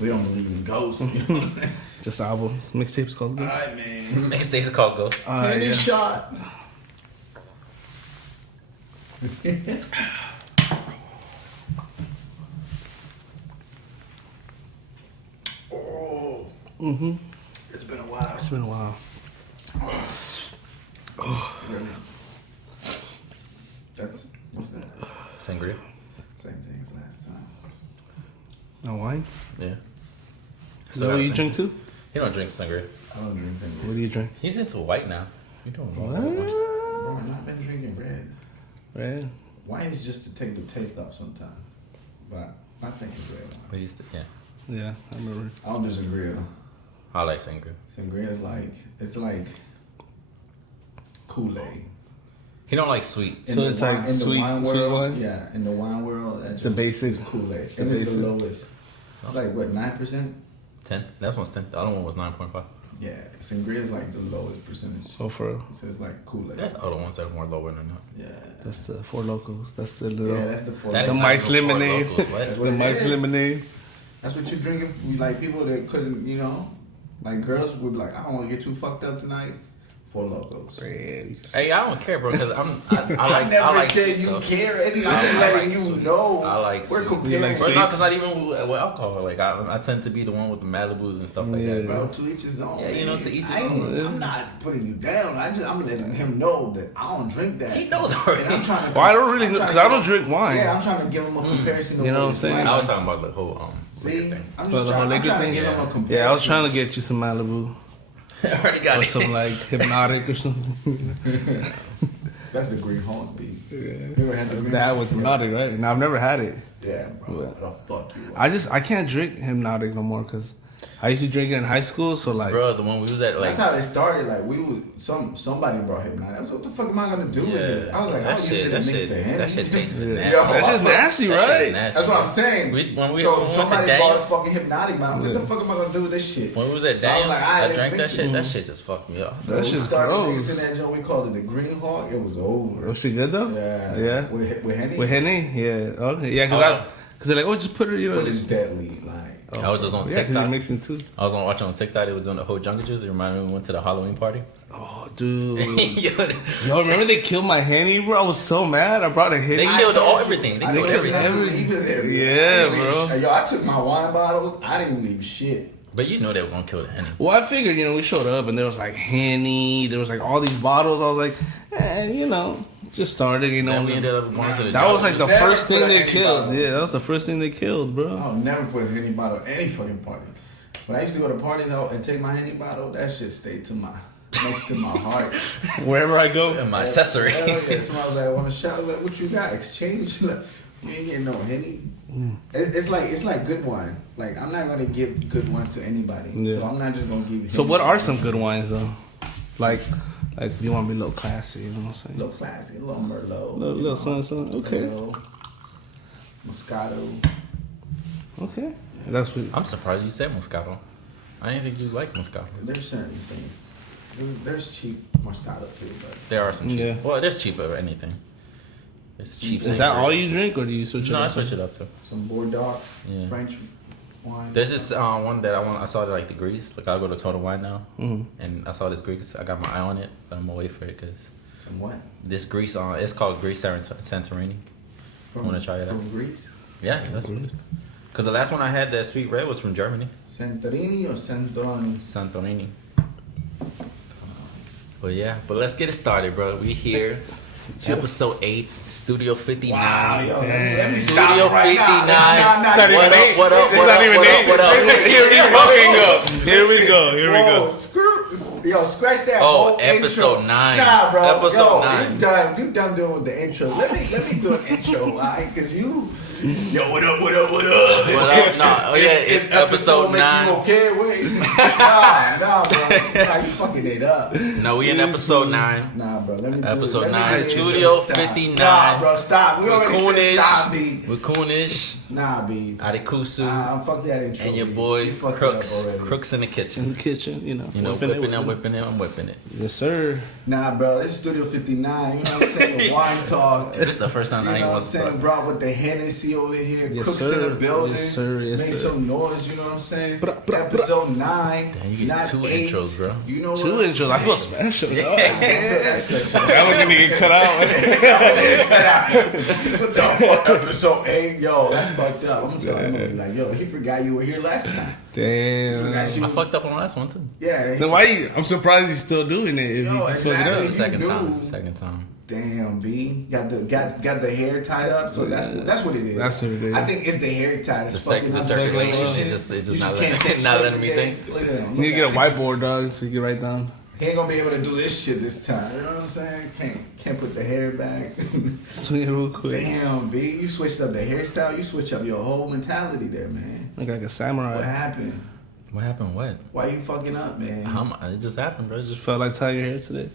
We don't believe in ghosts. You know what I'm saying? Just albums. Mixtapes called Ghosts. Alright, man. Mixtapes are called Ghosts. Any shot. Oh. Mm-hmm. It's been a while. It's been a while. Oh. Really? That's what's that? Sangria. Same thing as last time. No wine? Yeah. Is that what you drink too? He don't drink sangria. I don't drink sangria. What do you drink? He's into white now. You doing What? Bro, I've not been drinking red. Red? Wine is just to take the taste off sometimes. But I think it's red wine. But he's yeah. Yeah, I remember. I don't disagree. I like sangria. Sangria is it's like Kool-Aid. He don't like sweet. So it's like sweet wine? Yeah, in the wine world, It's the basic. Kool-Aid. It's And the it's the basic. lowest. It's like, what, 9%? 10. That one's 10. The other one was 9.5. Yeah, Sangria is like the lowest percentage. Oh, for real? So it's like Kool-Aid. That's the other ones that are more lower than that. Yeah. That's the Four Locos. That's the little. Yeah, that's the four. That The is not Mike's even Four Lemonade. Locos, what? That's what The it Mike's is. Lemonade. That's what you're drinking. Like people that couldn't, like girls would be like, I don't want to get too fucked up tonight. Four Locos. Hey, I don't care, bro, because I like. I never I like said sweet you stuff. care. Eddie. I'm I just like letting you sweet. know. I like We're sweet. comparing. like Bro, sweet? no, because not even with alcohol. Like I tend to be the one with the Malibus and stuff like that. Bro, to each his own. Yeah, you know, to each his I ain't- own. I'm not putting you down. I'm letting him know that I don't drink that. He knows already. And I'm trying to. Well, I don't really, I'm trying because to I give don't him- drink wine. Yeah, I'm trying to give him a comparison. Of You know what I'm it's saying? like. I was talking about the whole See, thing. I'm Well, just the trying, whole I'm liquor trying to thing? give him a comparison. Yeah, I was trying to get you some Malibu. I already got Or it. some like Hypnotic or something. That's the Green Hawk beat. Yeah. You ever had the Green That Hawk? with Hypnotic, right? And I've never had it. Yeah, bro. Yeah. What the fuck you want? I can't drink Hypnotic no more because I used to drink it in high school. So like, Bro, the one we was at, like, That's how it started. Like we would, somebody brought Hypnotic. I was, what the fuck am I gonna do with this? I was like, that I'll use it to mix the Henny. That shit tastes Yeah. nasty. Yo, that's just nasty, That shit right? is nasty, That's what bro. I'm saying. When we So went to somebody bought a Daniels, fucking Hypnotic, man. What the fuck am I gonna do with this shit? when we was at So I was Daniels, like, I let's drank that mix it. shit. That shit just fucked me up. So That we shit's started gross. mixing that joint. We called it the Green Hawk. It was over. was she good though? Yeah. Yeah. With Henny. With Henny? Yeah. Okay. Yeah, because they're like, oh, just put it, But it's deadly. Like. I was just on Yeah, because you're TikTok. mixing too. I was watching on TikTok. They was doing the whole jungle juice. It reminded me when we went to the Halloween party. Oh, dude. Yo, Yo, remember they killed my Henny, bro? I was so mad. I brought a Henny. they killed everything. They I killed didn't everything. leave it there. Yeah, I didn't bro. leave- Yo, I took my wine bottles. I didn't leave shit. But you know they were gonna kill the Henny. Well, I figured, we showed up and there was like Henny. There was like all these bottles. I was like, it just started, Then we ended up going to the That was like the jungle juice. first thing put a they Henny killed. bottle. Yeah, that was the first thing they killed, bro. I'll never put a Henny bottle at any fucking party. When I used to go to parties out and take my Henny bottle, that shit stayed next to my heart. Wherever I go. And my accessory. Hell yeah. Somebody was like, I want a shot. I was like, what you got? Exchange? Like, you ain't getting no Henny. It's like good wine. Like, I'm not gonna give good wine to anybody. Yeah. So I'm not just gonna give you So Henny. what are some good wines though? Like you want to be a little classy, you know what I'm A saying? little classy, a little Merlot. Little something. Okay. Merlot, Moscato. Okay. That's what. I'm surprised you said Moscato. I didn't think you liked Moscato. There's certain things. There's cheap Moscato too, but There are some cheap. Yeah. Well, there's cheap of anything. There's cheap. Is that all you drink, or do you switch it No, I up? switch it up too. some Bordeaux, Yeah. French wine. There's this one that I saw like the Greece. Like I go to Total Wine now, Mhm. and I saw this Greece. I got my eye on it, but I'm away for it because Some what? this Greece it's called Greece Santorini. Want to try it out? From Greece? Yeah, that's what it is. Because the last one I had, that sweet red, was from Germany, Santorini or Santorini? Santorini. But let's get it started, bro. We here. Episode 8, Studio 59. Wow, yo, let me Studio stop right 59. now. It's not even What up, eight. what up, It's what not up, even what up, eight. what up? Here we fucking go. Here we go. Here we Whoa, go. screw, yo, scratch that Oh, whole episode intro. 9. Nah, bro. Episode yo, 9. You done doing with the intro. Let me do an intro, alright? Cause you, yo, what up? What up? No, oh yeah, it's episode make 9. You okay? Wait, nah, bro. Nah, you fucking it up. No, we in episode 9. Nah, bro. Let me do Episode it. Let me 9, do it. Studio Stop. 59. Nah, bro, stop. We already said stop, B. We're coonish. Nah, B. Adekusu. I'm fuck that intro. And your B. boy You fucked it Crooks. up already. Crooks in the kitchen. In the kitchen, You know, whipping whipping it. it, I'm whipping it. Yes, sir. Nah, bro, it's Studio 59. You know what I'm saying? The wine talk. This is the first time You I know what I'm wants to saying? talk. Brought with the Hennessy over here. Yes, Cooks sir. in the building. Yes, sir. Yes, Make sir. some noise. You know what I'm saying? Bra, bra, bra. Episode 9. Damn, you get not 2 8. intros, bro. You know what 2 I'm intros. I feel saying? special. I don't feel that special. That was gonna get cut out. What the fuck? Episode 8? Yo, that's fucked up. I'm gonna tell him, like, yo, he forgot you were here last time. Damn. Forgot she I was- fucked up on the last one too. Yeah. Then why? I'm surprised he's still doing it. If Yo, he fucked exactly. it That's up. the second do. time. Second time. Damn, B. Got the hair tied up, so that's what it is. That's what it is. I think it's the hair tie. The circulation, it just not letting me think. Look at him. You need to get a whiteboard, dog, so you can write down. He ain't gonna be able to do this shit this time. You know what I'm saying? Can't put the hair back. Swing it real quick. Damn, B. You switched up the hairstyle. You switched up your whole mentality there, man. Look like a samurai. What happened? What happened? What? Why you fucking up, man? It just happened, bro. It Just just, felt like tying your hair today.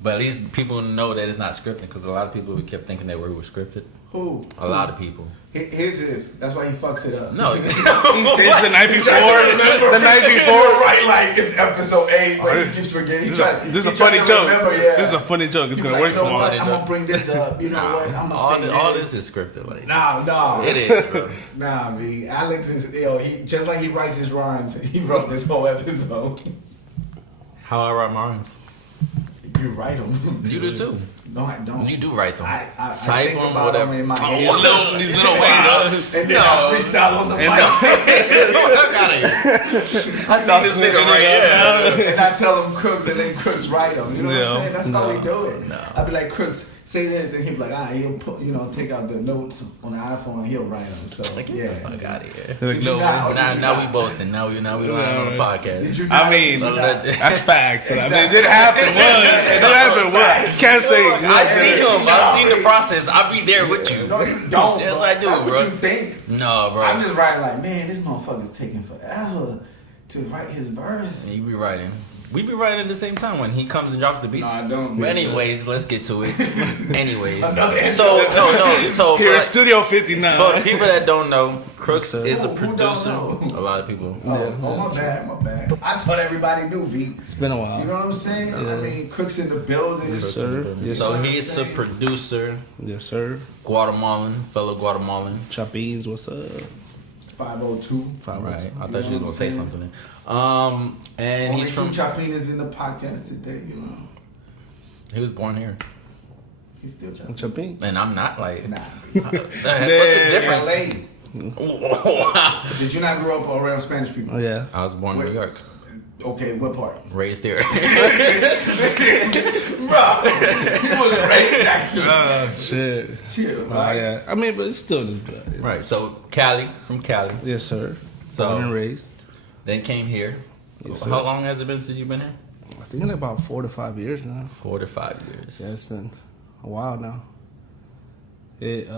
but at least people know that it's not scripted because a lot of people kept thinking that we were scripted. Who? A lot of people. His is. That's why he fucks it up. No, He said the night before. The night before. right? Like it's episode 8, but he keeps forgetting. This is a funny joke. This is a funny joke. It's gonna work You know what? tomorrow. I'm gonna bring this up. You know what? I'm gonna say all this is scripted. Like, Nah. it is, bro. Nah, B. Alex is ill. He just like he writes his rhymes. He wrote this whole episode. How I write my rhymes. You write them. You do too. No, I don't. You do write them. I Type think them, about whatever. them in my Oh, head. These little waves. And then I freestyle on the mic. Fuck out of here. I see this nigga right here. And I tell him Crooks, and then Crooks write them. You know what I'm Yeah. saying? That's how we do it. No. I'd be like, Crooks, say this, and he'll be like, he'll put, take out the notes on the iPhone, and he'll write them. So Like, yeah. get the fuck out of here. Like, Did you no. not? Now we boasting. Now we lying on the podcast. Did you not? I mean, Did you not? that's facts. I mean, it Exactly. did happen once. It did happen once. Can't say. I see him. I seen the process. I'll be there with you. No, you don't. Yes, bro. I do, That's bro. what you think. No, bro. I'm just writing like, man, this motherfucker's taking forever to write his verse. You be writing. We be writing at the same time when he comes and drops the beats. No, I don't. But anyways, let's get to it. Anyways, Another so no. So Here for, at Studio 59. for people that don't know, Krooks is a Who don't producer. know? A lot of people. Oh, my bad. I thought everybody knew, B. It's been a while. You know what I'm saying? I mean, Crooks in the building. Yes, sir. Yes, So sir. he's a producer, Yes, sir. fellow Guatemalan. Chopins, what's up? 502. Right. I You thought you know were gonna what say I'm saying? something. And Only he's from. Chapinas in the podcast today, you know. He was born here, He's still Chapin. Chopin. and I'm not like. Nah. What's the difference? LA. Did you not grow up around Spanish people? Oh, yeah. I was born in New York, Okay, what part? raised here. Bro, he wasn't raised actually. Shit. Chill, Oh, right? yeah. I mean, but it's still just good. Right. So Cali, from Cali, Yes, sir. So- Born and raised. then came here. Yes, sir. How long has it been since you've been here? I think it's about 4 to 5 years now. 4 to 5 years. Yeah, it's been a while now. It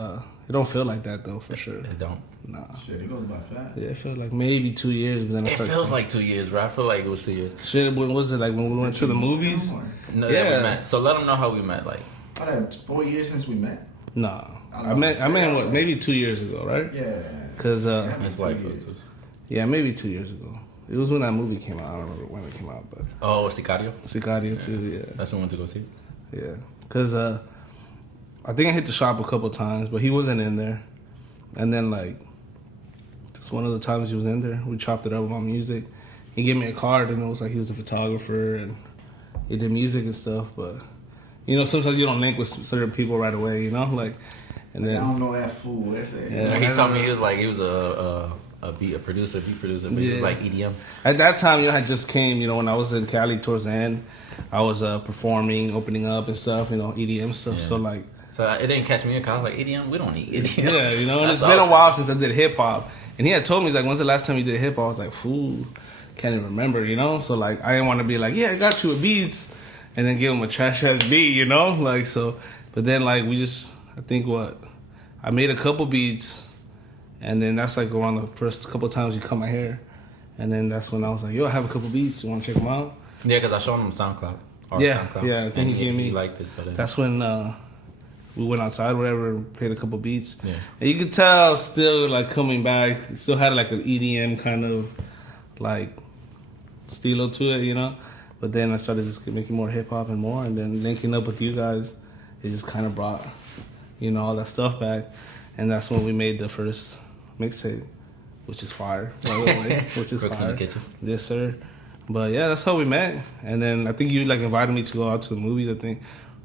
don't feel like that though, for sure. It don't. Nah. Shit, it goes by fast. Yeah, it feels like maybe 2 years, but then I It started- feels like 2 years, bro. I feel like it was 2 years. Shit, when was it like when we went to the movies? No, Yeah. that we met. So let them know how we met. Like, Oh, that 4 years since we met. Nah. I I meant what, maybe 2 years ago, right? Yeah. Cause his two wife years. was. yeah, maybe 2 years ago. It was when that movie came out. I don't remember when it came out, but Oh, Sicario. Sicario too. Yeah, That's when we went to go see. yeah. Cause I think I hit the shop a couple times, but he wasn't in there. And then like, just one of the times he was in there, we chopped it up about music. He gave me a card, and it was like he was a photographer and he did music and stuff. But you know, sometimes you don't link with certain people right away. You know, like, and I then don't know that fool. That's it. Yeah. He told me he was a beat producer, but he was Yeah. like EDM. at that time, you know, I just came. You know, when I was in Cali towards the end, I was performing, opening up and stuff. You know, EDM stuff. Yeah. So like. So it didn't catch me because I was like, EDM? We don't need EDM. Yeah, you know, and That's it's been what I a was while since I did hip hop. And he had told me, he's like, when's the last time you did hip hop? I was like, fool, can't even remember, you know? So, like, I didn't want to be like, yeah, I got you a beats, and then give him a trash ass beat, you know? Like, so, but then, like, I think I made a couple beats, and then that's like around the first couple times you cut my hair. And then that's when I was like, yo, I have a couple beats, you want to check them out? Yeah, because I showed him SoundCloud. Our Yeah, SoundCloud. yeah, I think And he gave me- liked it. So then. That's when we went outside, whatever, played a couple beats. Yeah. And you could tell still like coming back, it still had like an EDM kind of like stilo to it, you know. But then I started just making more hip hop and more, and then linking up with you guys, it just kind of brought, you know, all that stuff back, and that's when we made the first mixtape, which is fire, by the way, which is Krooks in fire. the kitchen. Yes, sir. But yeah, that's how we met, and then I think you like invited me to go out to the movies, I think,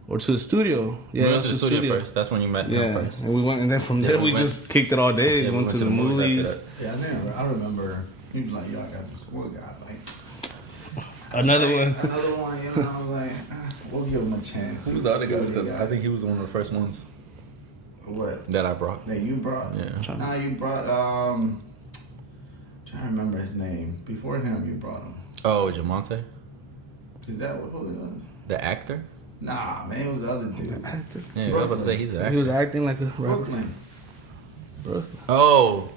or to the studio. Yeah, We went to the studio first. That's when you met Yeah, them first. and we went, and then from there we went- just kicked it all day. Yeah, We went to the movies. after Yeah, I remember. He was like, "Yo, I got this one guy." Like Another like, one. Another one. You know, I was like, we'll give him a chance. Who was the other See guy? what he Because got. I think he was one of the first ones What? that I brought. That you brought? Yeah. Nah, you brought. Trying to remember his name. Before him, you brought him. Oh, Jamonte, Is that what it was? the actor. Nah, man, it was the other dude. Actor. Yeah, I was about to say he's an He actor. was acting like a rapper. Brooklyn. Bro. Oh,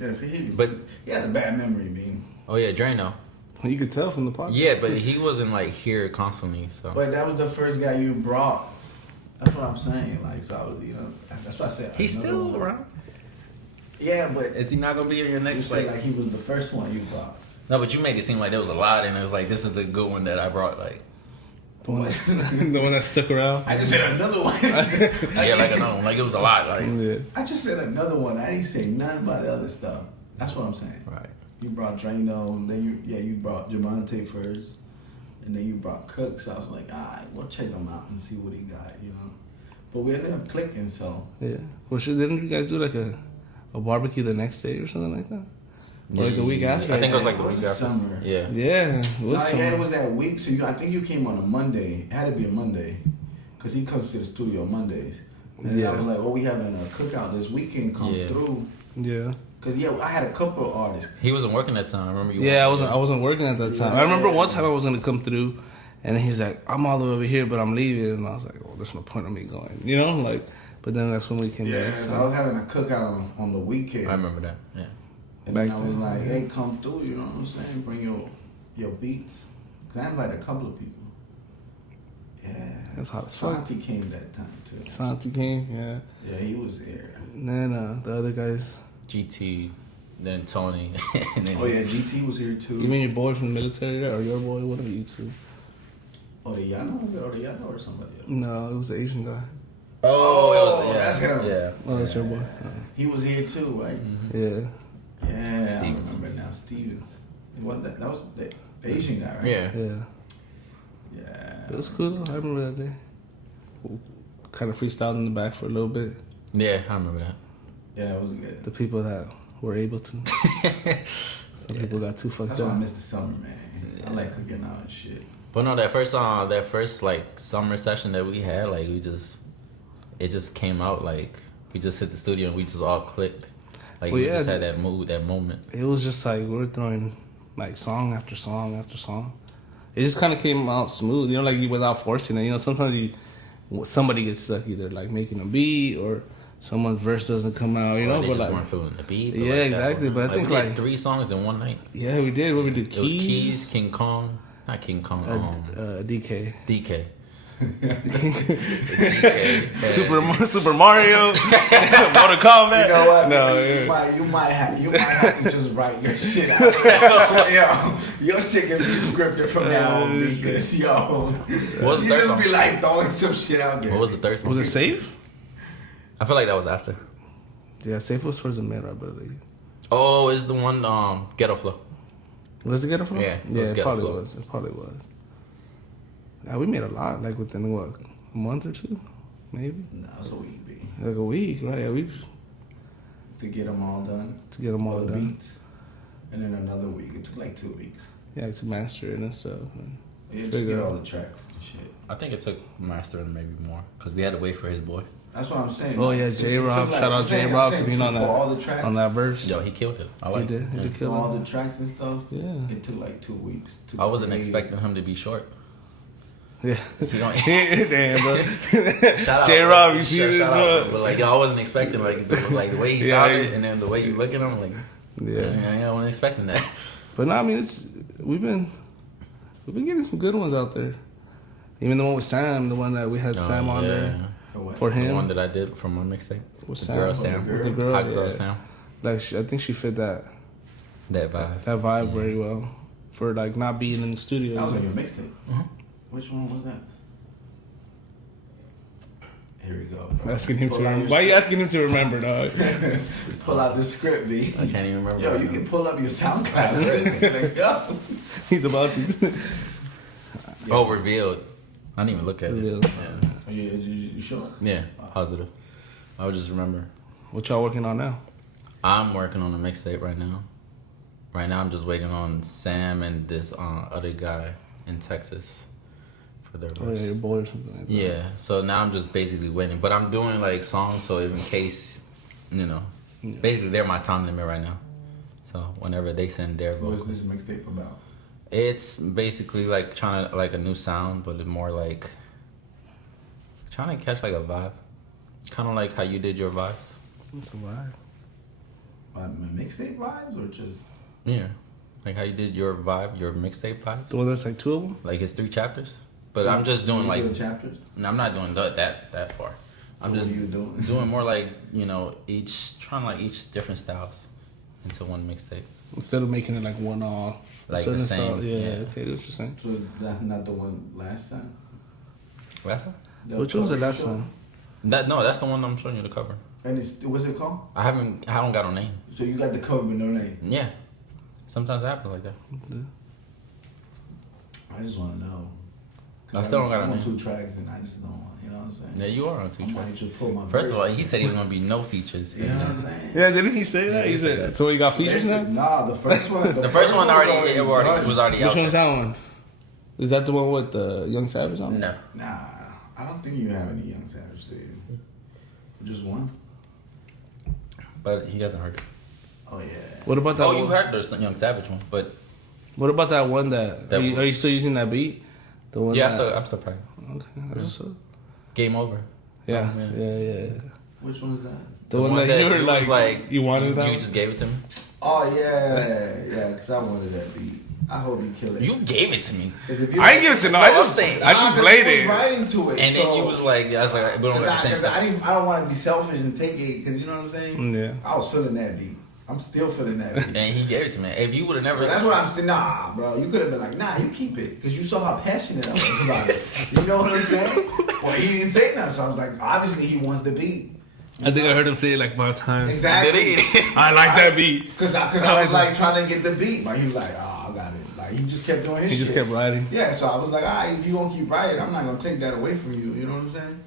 Yeah, see, But- he had a bad memory, man. oh yeah, Drano. You could tell from the podcast. Yeah, but he wasn't like here constantly. So But that was the first guy you brought. That's what I'm saying. Like, so I was, you know, that's what I said. he's another still one. around. Yeah, but Is he not gonna be in your you next? said Like, like he was the first one you brought. no, but you made it seem like there was a lot, and it was like this is the good one that I brought. Like, The one, the one that stuck around. I just said another one. yeah, like another one. Like it was a lot. Like, Yeah. I just said another one. I didn't say nothing about the other stuff. That's what I'm saying. right. You brought Drano, and then you brought Jamonte first, and then you brought Krooks. I was like, all right, we'll check him out and see what he got, you know. But we ended up clicking, so Yeah. Well, didn't you guys do like a barbecue the next day or something like that? Or like the week after? I think it was like the It was week the after. summer. Yeah. Yeah. It was Nah, some- yeah, it was that week. So I think you came on a Monday. It had to be a Monday, cause he comes to the studio Mondays. And Yeah. I was like, "Oh, we having a cookout this weekend. Come Yeah. through." Yeah. Cause yeah, I had a couple of artists. He wasn't working that time. I remember you. Yeah, weren't. I wasn't working at that time. I remember one time I was gonna come through, and then he's like, "I'm all the way over here, but I'm leaving," and I was like, "Oh, there's no point of me going," you know, like. But then that's when we came back. So I was having a cookout on the weekend. I remember that. Yeah. And then Back I was then. like, "Hey, come through." You know what I'm saying? Bring your beats. Cause I invited a couple of people. Yeah. That's how it's fun. Santi came that time too. Santi came, yeah. Yeah, he was there. And then the other guys. GT, then Tony, and then Oh yeah, GT was here too. You mean your boy from the military or your boy? One of you two? Orellano? Was it Orellano or somebody else? No, it was the Asian guy. Oh, it was, yeah. that's him. Yeah. Oh, that's your boy. He was here too, right? Yeah. Yeah, Stevens. I remember now. Stevens. What that was the Asian guy, right? Yeah. Yeah. Yeah. It was cool. I remember that day. Kind of freestyled in the back for a little bit. Yeah, I remember that. Yeah, it was good. The people that were able to. Some people got too fucked That's why I up. miss the summer, man. I like cooking out and shit. But no, that first like summer session that we had, like it just came out like we just hit the studio and we just all clicked. Like Well, we yeah, just had that mood, that moment. It was just like we were throwing like song after song after song. It just kind of came out smooth, you know, like without forcing it. You know, sometimes somebody gets stuck either like making a beat or someone's verse doesn't come out. You Or know, they but just like weren't feeling the beat. Yeah, like that exactly, one. but I think, we did like- 3 songs in one night. yeah, we did. What we did? It was Keys, King Kong, not King Kong, DK. DK. DK. Super Mario, Mortal Kombat. You know what? No, you yeah. might have to just write your shit out. Yo, your shit can be scripted from now on because yo, What was the you third just song? be like throwing some shit out there. What was the third song? Was it safe? I feel like that was after. Yeah, safe was towards the mid, I believe. Oh, it's the one Ghetto Flow. Was it Ghetto Flow? Yeah, it was yeah, it Ghetto probably Flow. was. It probably was. Yeah, we made a lot, like within what, a month or two, maybe, Nah, it was a week, B. like a week, right? Yeah, we To get them all done. to get them all the done. beats. And then another week. It took like 2 weeks. Yeah, to master it and stuff. And Yeah, just Figure get it all out. the tracks and shit. I think it took mastering maybe more because we had to wait for his boy. That's what I'm saying. Oh, yeah, It took J-Rob. like- Shout out I'm saying- J-Rob I'm to saying being on for that- all the tracks. on that verse, Yo, he killed it. I he like did. it. He did For kill all it. the tracks and stuff. Yeah, It took like 2 weeks. to I wasn't create. expecting him to be short. yeah. He don't. Damn, bro. Shout out, J-Rob, bro. you see Shout this, out, bro? But like, yo, I wasn't expecting like the way he Yeah, sounded yeah. and then the way you look at him, like, Yeah, I wasn't expecting that. but no, I mean, we've been getting some good ones out there. Even the one with Sam, the one that we had Sam on there. what? For The him. one that I did from my mixtape. With The Sam. girl Oh, Sam. the girl? The girl, Hot girl yeah. Sam. Like I think she fit that vibe very well for like not being in the studio. That was on your mixtape. Mhm. Which one was that? Here we go. Asking him to Pull out remember. your Why you asking him to remember, dog? Pull out the script, B. I can't even remember. Yo, you can pull up your SoundCloud. Right? Like, yo. He's about to. Oh, revealed. I didn't even look at Revealed. it. Yeah. Oh, yeah, you sure? Yeah, positive. I would just remember. What y'all working on now? I'm working on a mixtape right now. Right now, I'm just waiting on Sam and this other guy in Texas for their Oh verse. yeah, your boy or something like that. Yeah, so now I'm just basically waiting. But I'm doing like songs, so in case, basically they're my time limit right now. So whenever they send their What is vocals, this mixtape about? it's basically like trying to like a new sound, but more like trying to catch like a vibe, kind of like how you did your vibes. That's a vibe. My mixtape vibes or just? Yeah, like how you did your vibe, your mixtape vibe. The one that's like 2 of them. Like it's 3 chapters, but I'm just doing You like doing chapters? no, I'm not doing that far. I'm So just what are you doing? doing more like each different styles into one mixtape. Instead of making it like one Like the same, Yeah, yeah. okay, that's what you're saying. So that's not the one last time. Last time? Which one was the cover you last showed? one? That's the one I'm showing you the cover. And it's what's it called? I don't got a name. So you got the cover with no name. Yeah, sometimes it happens like that. I just want to know. I still don't got a I'm on name. 2 tracks and I just don't want. You know what I'm saying? Yeah, you are on 2 I might tracks. just pull my. First of all, verse. he said he was gonna be no features. You know what I'm saying? Yeah, didn't he say that? Yeah, He he said said that. so. You got features now. Nah, the first one. The first one was already done. was already Which out. one's there. that one? Is that the one with the Young Savage on it? No, Nah, I don't think you have any Young Savage, do you? Just one. but he hasn't heard it. Oh yeah. What about that? Oh, one? you heard the Young Savage one, but What about that one that? That Are you still using that beat? The one. yeah, that, I'm still playing. Okay, that's what's up. Game over. Yeah, Oh, man. yeah. Which one's that? The one that you were was like, you wanted that. You one? just gave it to me. Oh yeah, because I wanted that beat. I hope you kill it. You gave it to me, 'Cause if you I didn't give it to no. I No, I'm just, saying- I just Nah, 'cause played he it. was writing to it, and then you was like, I was like, we don't got the same Because stuff. I don't want to be selfish and take it. Because you know what I'm saying. Yeah. I was feeling that beat. I'm still feeling that beat. And he gave it to me. If you would have never, But that's what I'm saying. Nah, bro, you could have been like, nah, you keep it, because you saw how passionate I was about it. You know what I'm saying? Well, he didn't say nothing, so I was like, obviously he wants the beat. I think I heard him say it like 5 times. Exactly. Did he? I like that beat. Because I was like trying to get the beat, but he was like, oh, I got it. Like he just kept doing his He shit. just kept writing. Yeah, so I was like, all right, if you gonna keep writing, I'm not gonna take that away from you. You know what I'm saying?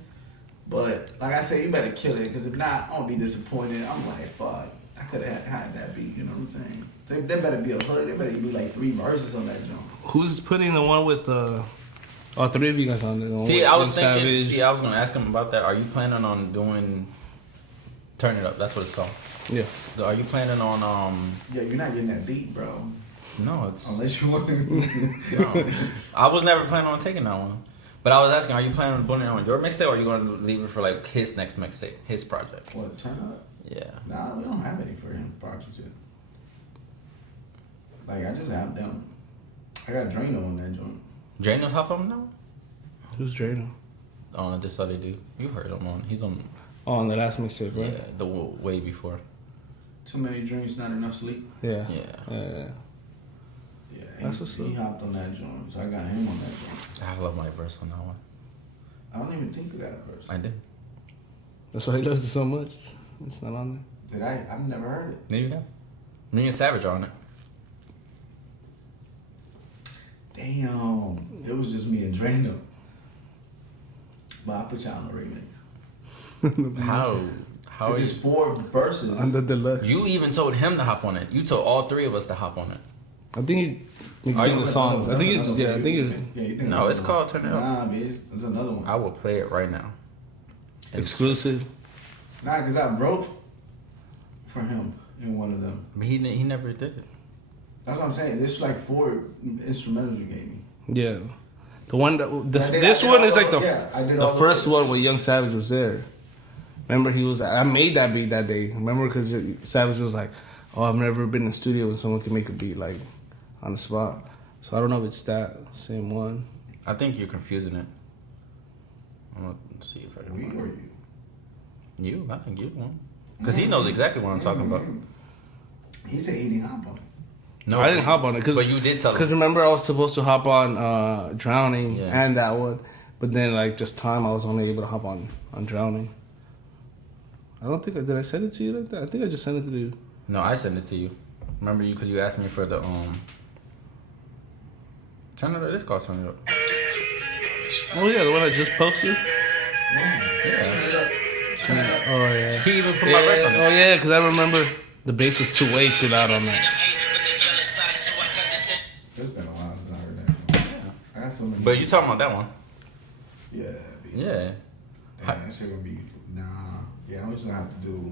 But like I said, you better kill it, because if not, I'm gonna be disappointed. I'm like, fuck, I could have had that beat. You know what I'm saying? So there better be a hook. There better be like 3 verses on that jump. Who's putting the one with all 3 of you guys on there? The one See, with I was Young thinking. Savage? See, I was gonna ask him about that. Are you planning on doing? Turn it up. That's what it's called. Yeah. So are you planning on? Yeah, you're not getting that beat, bro. No, it's Unless you want to. no. I was never planning on taking that one. But I was asking, are you planning on putting it on your mixtape, or are you going to leave it for like his next mixtape, his project? What, turn up? Yeah. Nah, we don't have any for him projects yet. Like, I just have them. I got Drano on that joint. Drano's hop on now? Who's Drano? On This How They Do. You heard him on. He's on. Oh, on the last mixtape, right? Yeah, the way before. Too many drinks, not enough sleep. Yeah. Yeah. Yeah. Yeah, That's what's he up. hopped on that joint, so I got him on that joint. I love my verse on that one. I don't even think we got a verse. I did. That's why he loves it so much. It's not on there. Did I? I've never heard it. There you go. Me and Savage are on it. Damn, it was just me and Drano. But I put y'all on the remix. How? How Cause are you? it's 4 verses. On the deluxe. You even told him to hop on it. You told all 3 of us to hop on it. I think he Are sing you- the songs. I think it's Another yeah. I one. think it's Yeah, you think No, it's called Turn It Up. Nah, bitch, there's another one. I will play it right now. exclusive. Nah, cause I wrote for him in one of them. But he never did it. That's what I'm saying. This is like 4 instrumentals you gave me. Yeah. The one that I did this all one is those- like the yeah, I did the all those first one verses. where Young Savage was there. Remember he was I made that beat that day. Remember because Savage was like, "Oh, I've never been in the studio when someone can make a beat like on the spot." So I don't know if it's that same one. I think you're confusing it. I'm gonna see if I can We find or it. you? You, I think you one. Because he knows exactly what I'm talking about. He said he didn't hop on it. No, I didn't hop on it but you did tell him. Because remember, I was supposed to hop on Drowning Yeah. and that one, but then like just time, I was only able to hop on Drowning. I don't think did I send it to you like that? I think I just sent it to you. No, I sent it to you. Remember you? Because you asked me for the Turn it up. This call turn it up. Oh yeah, the one I just posted. Yeah. Oh yeah. He even put my verse on it. Oh yeah, because I remember the bass was way too loud on that. It's been a while since I heard that. I got so many. But you talking about that one? Yeah. Yeah. That shit gonna be Yeah, I'm just gonna have to do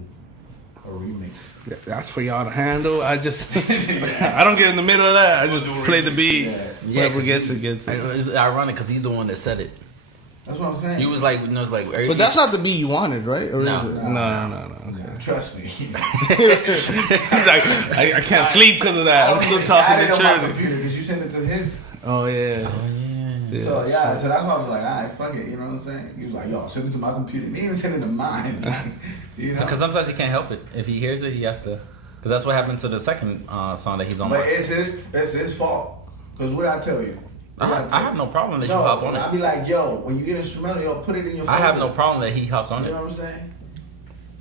a remix. Yeah, that's for y'all to handle. I just I don't get in the middle of that. I just play the beat. Yeah, Whoever gets it gets it. It's ironic because he's the one that said it. That's what I'm saying. You was like, But that's not the beat you wanted, right? Or No. is it? No. Okay. Yeah, trust me. He's like, I can't sleep because of that. I'm still tossing the on my church. computer because you sent it to his. Oh yeah. yeah. So that's why I was like, alright, fuck it. You know what I'm saying? He was like, yo, send it to my computer. He didn't even send it to mine. You know? Because sometimes he can't help it. If he hears it, he has to. Because that's what happened to the second song that he's on. But it's his fault. Because what I tell you? I have no problem that you hop on it. I'd be like, yo, when you get instrumental, yo, put it in your phone. I have no problem that he hops on You it. know what I'm saying?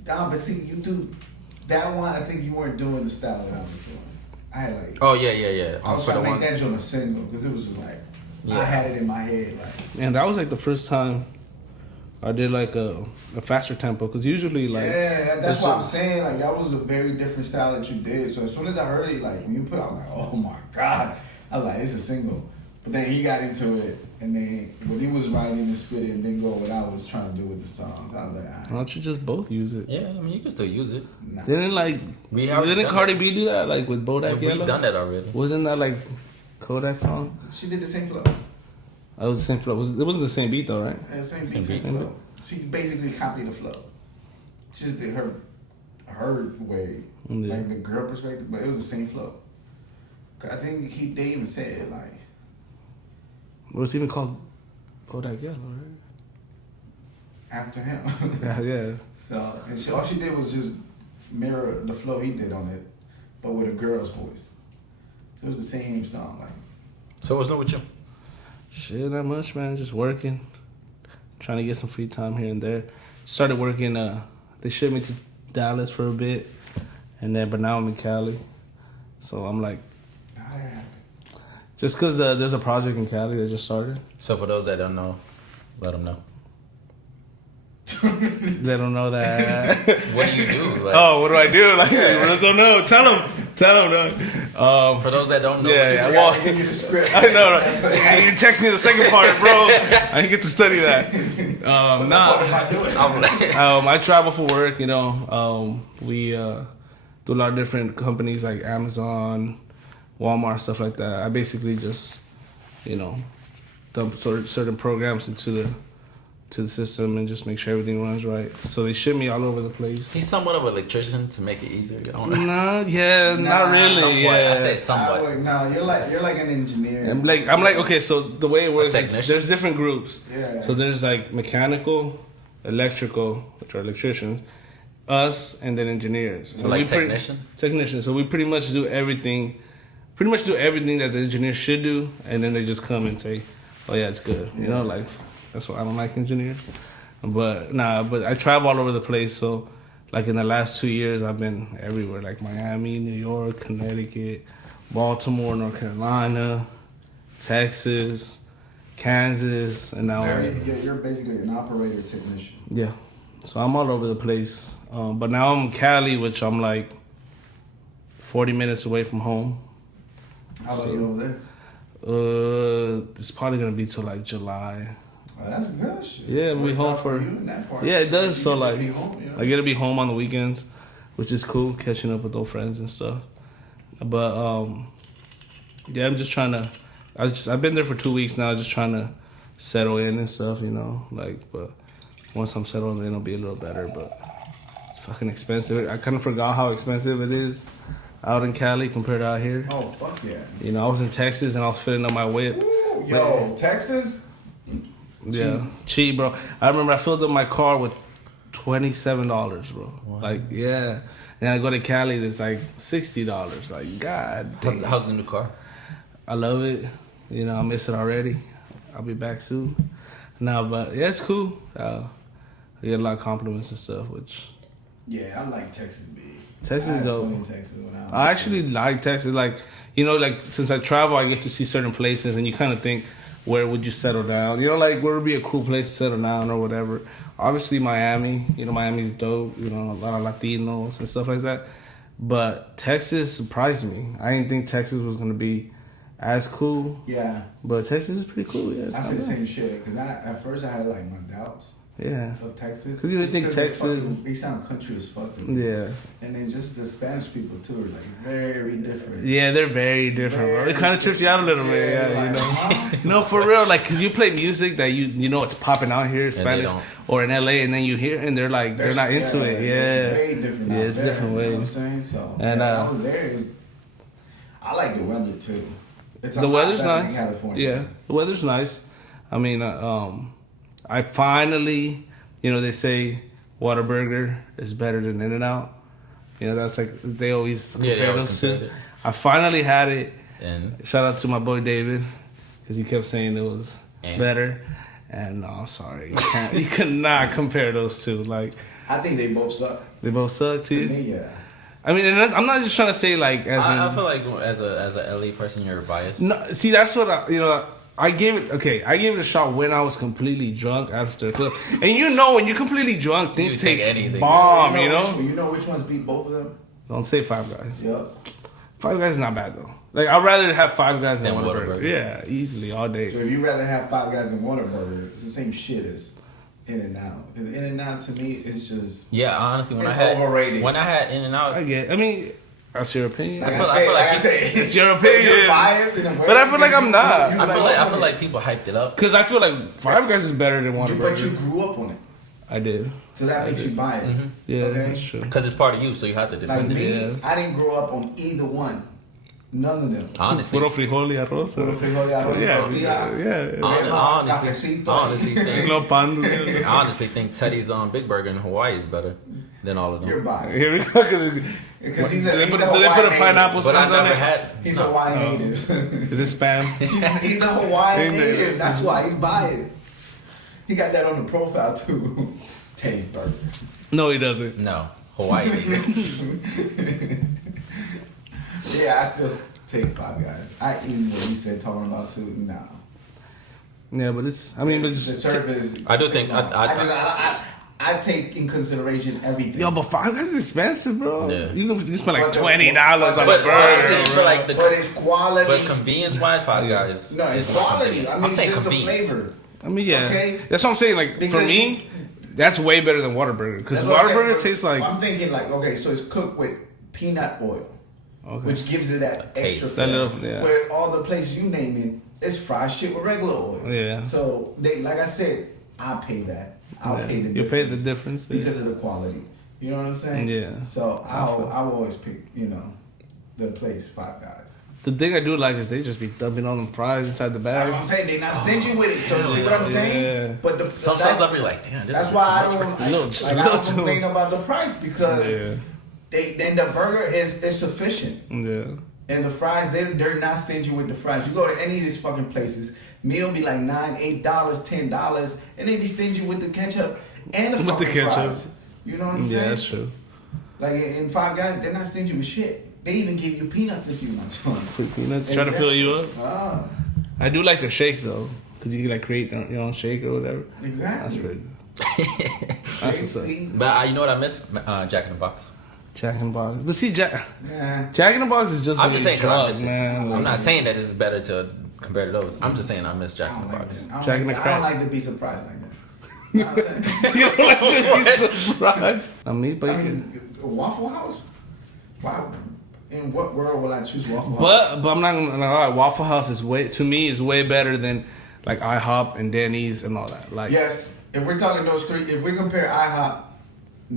Nah, but see, you do that one. I think you weren't doing the style that I was doing. I had like, Oh yeah. I was For trying the to one. make that joint a single because it was just like Yeah. I had it in my head like. And that was like the first time I did like a faster tempo because usually like That's it's what a- I'm saying. Like that was a very different style that you did. So as soon as I heard it, like when you put, it, I was like, oh my god. I was like, it's a single. But then he got into it, and then when he was writing and spitting, and then go what I was trying to do with the songs. I was like, Why don't you just both use it? Yeah, I mean you can still use it. nah. Didn't like already didn't done Cardi that. B do that like with Bodak We've Yellow? done that already. Wasn't that like Kodak song? She did the same flow. I was the same flow. It wasn't the same beat though, right? Yeah, same Same beat, same beat. flow. She basically copied the flow. She just did her way, Yeah. like the girl perspective, but it was the same flow. I think they even said it like. Well, it's even called Bodak Yellow, right? After him. Yeah. So, and all she did was just mirror the flow he did on it, but with a girl's voice. So it was the same song, like. So what's new with you? Shit, not much, man. Just working, trying to get some free time here and there. Started working. They shipped me to Dallas for a bit, but now I'm in Cali. So I'm like, How that happened? just because there's a project in Cali that just started. So for those that don't know, let them know. They don't know that. What do you do? Like, Oh, what do I do? Like, I don't know. Tell them, dog. for those that don't know, Yeah, what you yeah. I Well, gotta give you the script. I know. You can text me the second part, bro. I didn't get to study that. What am I doing? I'm like, I travel for work. You know, we do a lot of different companies like Amazon, Walmart, stuff like that. I basically just, dump certain programs into the system and just make sure everything runs right. So they ship me all over the place. he's somewhat of an electrician to make it easier. I don't know. Nah, yeah, not really. Somewhat. Yeah. I say somewhat. No, you're like an engineer. I'm like, okay, so the way it works, technician? there's different groups. Yeah. So there's like mechanical, electrical, which are electricians, us, and then engineers. So Like we pretty- technician? Technician. So we pretty much do everything that the engineer should do, and then they just come and say, oh yeah, it's good. You know, like, that's why I don't like engineers. But I travel all over the place. So like in the last 2 years, I've been everywhere, like Miami, New York, Connecticut, Baltimore, North Carolina, Texas, Kansas, and now You're basically an operator technician. yeah. So I'm all over the place. But now I'm in Cali, which I'm like 40 minutes away from home. How about you over there? It's probably gonna be till like July. Oh, that's good shit. Yeah, we Worked home out for- you in that part. Yeah, it does. You So get to like, be home, you know? I get to be home on the weekends, which is cool, catching up with old friends and stuff. But yeah, I'm just trying to. I've been there for 2 weeks now, just trying to settle in and stuff, But once I'm settled in, it'll be a little better. But it's fucking expensive. I kind of forgot how expensive it is out in Cali compared to out here. Oh fuck yeah. I was in Texas and I was filling up my whip. Ooh, yo, Texas. Yeah, cheap, bro. I remember I filled up my car with $27, bro. Wow. Like, yeah. And I go to Cali, it's like $60. Like, God damn. How's the new car? I love it. You know, I miss it already. I'll be back soon. No, but yeah, it's cool. I get a lot of compliments and stuff, which... Yeah, I like Texas, B. Texas, though. Texas when I actually like Texas. Like, you know, like, since I travel, I get to see certain places, and you kind of think, where would you settle down? You know, like, where would be a cool place to settle down or whatever. Obviously, Miami. You know, Miami's dope. You know, a lot of Latinos and stuff like that. But Texas surprised me. I didn't think Texas was going to be as cool. Yeah. But Texas is pretty cool, yeah. I say the same shit. Because at first I had, like, my doubts. Yeah. Of Texas. Because you think Texas... They sound country as fuck to me. Yeah. And then just the Spanish people, too, are, like, very different. Yeah, they're very different, bro. It kind of trips you out a little bit, yeah, like, you know. huh? No, for real, like, because you play music that you know it's popping out here, Spanish, or in LA, and then you hear and they're like, they're not into it, yeah. It's way different. Yeah, it's different ways. You know what I'm saying? So, and I was there. I like the weather, too. The weather's nice. California. Yeah, the weather's nice. I mean, I finally, you know, they say Whataburger is better than In-N-Out. You know, that's like, they always compare those two. I finally had it. And shout out to my boy David, because he kept saying it was better. And no, I'm sorry. You cannot compare those two. Like, I think they both suck. They both suck to you? Me, yeah. I mean, and I'm not just trying to say like I feel like as a LA person, you're biased. No, see, that's what I gave it. Okay, I gave it a shot when I was completely drunk after the club. And you know, when you're completely drunk, things taste bomb. You know which ones beat both of them? Don't say Five Guys. Yep. Five Guys is not bad though. Like, I'd rather have Five Guys than Whataburger. Yeah, easily all day. So if you'd rather have Five Guys than Whataburger, it's the same shit as In-N-Out. Because In-N-Out to me is just honestly, when I had In-N-Out, I mean, that's your opinion. I feel like it's your opinion. But I feel like I'm not. I feel like people hyped it up because I feel like Five Guys is better than Whataburger. But you grew up on it. I did. So that makes you biased. Mm-hmm. Yeah, okay? that's true. Because it's part of you, so you have to defend it. Like me, Yeah. I didn't grow up on either one. None of them. Honestly. Puro frijol y arroz. Puro frijol y arroz. I honestly think Teddy's Big Burger in Hawaii is better than all of them. You're biased. Here we go. Because do they put a pineapple sauce on it? He's a Hawaiian native. Is it spam? He's a Hawaiian native. That's why he's biased. He got that on the profile too. Teddy's Burger. No, he doesn't. No. Hawaii native. Yeah, I still take Five Guys. I eat what he said talking about too. Nah. Yeah, but it's. I mean, but the service. I do think I take in consideration everything. Yo, but Five Guys is expensive, bro. Yeah. You spend like $20 on a burger. But it's quality. But convenience wise, Five Guys. No, it's quality. I mean, it's just the flavor. I mean, yeah. Okay? That's what I'm saying. Like, because for me, that's way better than Whataburger. Because Whataburger tastes like. I'm thinking like, okay, so it's cooked with peanut oil. Okay. Which gives it that extra flavor. Where all the places you name it, it's fried shit with regular oil. Yeah. So they, like I said, I'll pay that. I'll pay the difference. You pay the difference because of the quality. You know what I'm saying? Yeah. So I'll always pick, the place Five Guys. The thing I do like is they just be dumping all them fries inside the bag. That's what I'm saying. They're not stingy with it. So see what I'm saying? Yeah. But sometimes I'll be like, damn, this that's is why I don't complain about the price because then the burger is sufficient. Yeah. And the fries, they're not stingy with the fries. You go to any of these fucking places, meal be like $9, $8, $10, and they be stingy with the ketchup and the fucking fries. You know what I'm saying? Yeah, that's true. Like in Five Guys, they're not stingy with shit. They even give you peanuts if you want some. Peanuts, try to fill you up. Ah. I do like their shakes though, because you can like create your own shake or whatever. Exactly. That's pretty good. That's what's up. But you know what I miss? Jack in the Box. Jack in the Box. But see, Jack in the Box is just. I'm just saying drunk, I miss man. it. I'm not saying that this is better to compare to those. I'm just saying I miss Jack in the Box. Jack in the Crack. I don't like to be surprised like that. You know what I'm saying? You don't like to be surprised. I mean, Waffle House? Wow. In what world will I choose Waffle House? But I'm not gonna lie. Waffle House is way better than like IHOP and Denny's and all that. Like yes, if we're talking those three, if we compare IHOP,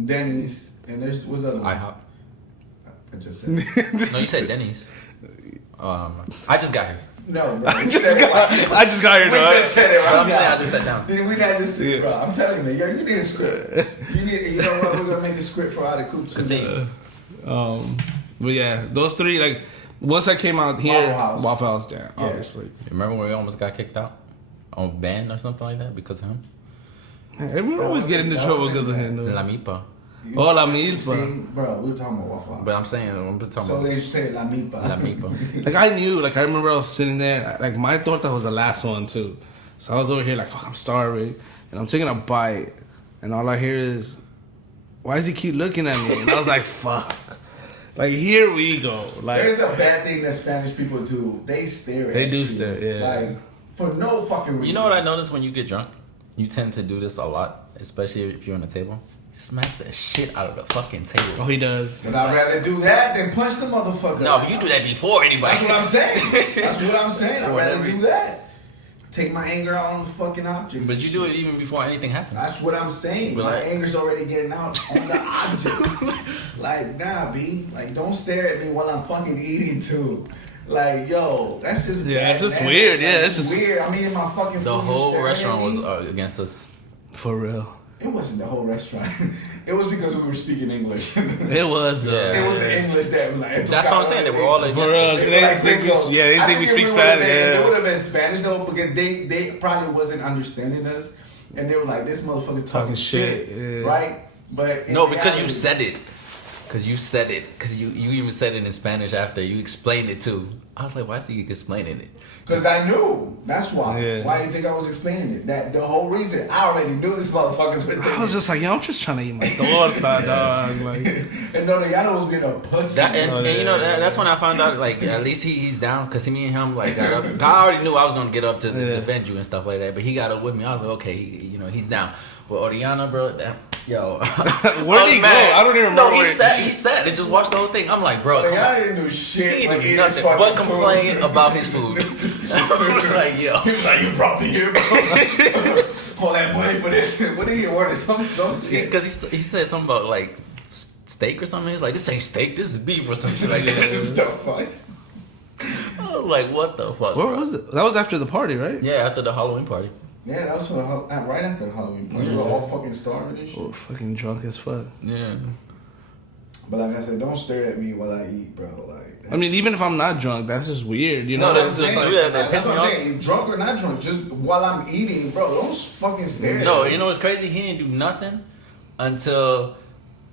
Denny's, and what's the other one? IHOP. I just said. No, you said Denny's. I just got here. No, bro. I just got here. We though. just said it right But I'm now. saying I just sat down. We not just Yeah. bro. I'm telling you, man. Yo, you need a script. You know what? We're gonna make a script for all the Krooks. Continue. But yeah, those three, like, once I came out here, Waffle House, yeah, obviously. Remember when we almost got kicked out? On ban or something like that because of him? And we always get into trouble because of him, though. La Mipa. Oh, La Milpa. See, bro, we were talking about Waffle House. But I'm saying, I'm talking So about they say La Mipa. La Mipa. Like, I knew, like, I remember I was sitting there, like, my torta was the last one, too. So I was over here, like, fuck, I'm starving. And I'm taking a bite, and all I hear is, why does he keep looking at me? And I was like, fuck. Like, here we go. Like, There's a bad thing that Spanish people do. They stare at They you. do stare, yeah. Like, for no fucking reason. You know what I noticed when you get drunk? You tend to do this a lot, especially if you're on the table. Smack the shit out of the fucking oh, table. he does. But I'd rather do that than punch the motherfucker. No, but you do that before anybody. That's what I'm saying. That's what I'm saying. I'd Or rather whatever. do that. Take my anger out on the fucking objects. But you do it even before anything happens. That's what I'm saying. But My like- anger's already getting out on the object. Like, nah, B. Like, don't stare at me while I'm fucking eating too. Like, yo, that's just Yeah, it's bad, just man. weird. Yeah, Like, it's just weird. I mean, in my fucking The food, you whole staring restaurant at was me? against us. For real. It wasn't the whole restaurant. It was because we were speaking English. It was. Yeah. It was the English that was like. That's what I'm saying. They were all For against real. us. They They were like think we- gringos. yeah, they I think we if speak would've Spanish, been- yeah. If it would have been Spanish though, because they probably wasn't understanding us, and they were like, "This motherfucker's talking shit," yeah. right? But in No, because you reality- said it. Because you said it. Because you even said it in Spanish after. You explained it too. I was like, why is he explaining it? Because I knew. That's why. Yeah. Why do you think I was explaining it? That the whole reason. I already knew this motherfucker's been I was just like, yo, I'm just trying to eat my torta, dog. Like, and Noriano was being a pussy. That, and you know, that's when I found out, like, at least he's down. Because me and him, like, got up. I already knew I was going to get up to defend you and stuff like that. But he got up with me. I was like, okay, he's down. But Oriana, bro, yo. where did he go? I don't even remember. No, he sat and just watched the whole thing. I'm like, bro, come on. Noriano didn't do shit. He but didn't do eat his nothing fucking but complain food. about his food. I'm like, yo. He was like, "You brought me here, bro. All that money for this. What did he order? Some shit." Because he said something about, like, steak or something. He's like, this ain't steak, this is beef or some shit like that. What the fuck? I was like, what the fuck, Where bro? was it? That was after the party, right? Yeah, after the Halloween party. Yeah, that was for right after the Halloween party. We were all fucking starving and shit. Oh, fucking drunk as fuck. Yeah. But like I said, don't stare at me while I eat, bro. Like, I mean, even if I'm not drunk, that's just weird, you No, know? that's It's just just like- do that That's piss what me I'm off. saying. Drunk or not drunk, just while I'm eating, bro, don't fucking stare. No, at me. you know what's crazy? He didn't do nothing until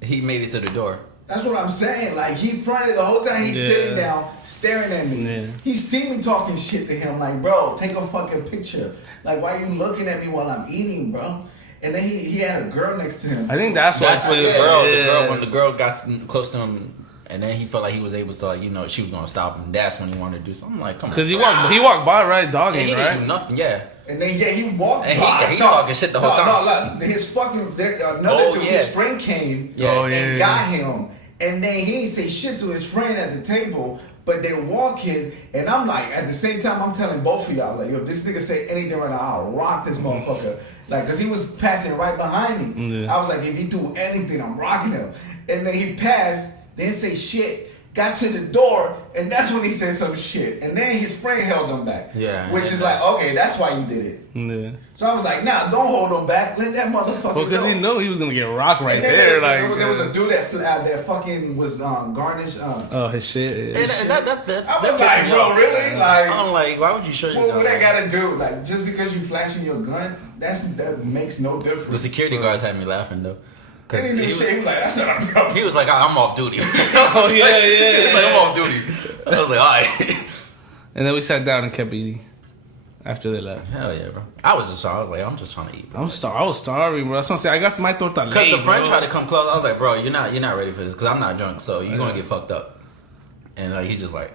he made it to the door. That's what I'm saying. Like he fronted the whole time. He's Yeah. sitting down, staring at me. Yeah. He see me talking shit to him. Like, bro, take a fucking picture. Like, why you looking at me while I'm eating, bro? And then he had a girl next to him. I think that's why. That's when the too. girl, Yeah. when the girl got close to him, and then he felt like he was able to, like, you know, she was gonna stop him. That's when he wanted to do something. I'm like, come on. Because he walked by, right? And Dogging, he didn't do right? nothing. Yeah. And then he walked And by. he's talking shit the whole time. No, his fucking another Oh, dude, yeah. his friend came Yeah. Oh, and yeah. got him. And then he didn't say shit to his friend at the table, but they're walking, and I'm like, at the same time, I'm telling both of y'all, like, yo, if this nigga say anything right now, I'll rock this motherfucker. Like, cause he was passing right behind me. Yeah. I was like, if you do anything, I'm rocking him. And then he passed, didn't say shit, got to the door, and that's when he said some shit. And then his friend held him back. Yeah. Which is like, okay, that's why you did it. Yeah. So I was like, nah, don't hold him back. Let that motherfucker Well, because go. he knew he was going to get rocked right And then there. there was a dude that fucking was garnished. Oh, his shit. And that I was pissed like, me bro, off. really? Like, I'm like, why would you show your what gun? that gotta do? Like, just because you flashing your gun, that makes no difference. The security guards had me laughing though. Cause he knew shit. He was like, that's not a problem. He was like, I'm off duty. Oh, yeah, yeah. He was like, I'm off duty. I was like, all right. And then we sat down and kept eating after they left. Hell yeah, bro. I was like, I'm just trying to eat, bro. I was starving, bro. That's what I'm saying. I got my torta late, Because the friend bro. tried to come close. I was like, bro, you're not ready for this. Because I'm not drunk, so you're going to get fucked up. And like, he just like,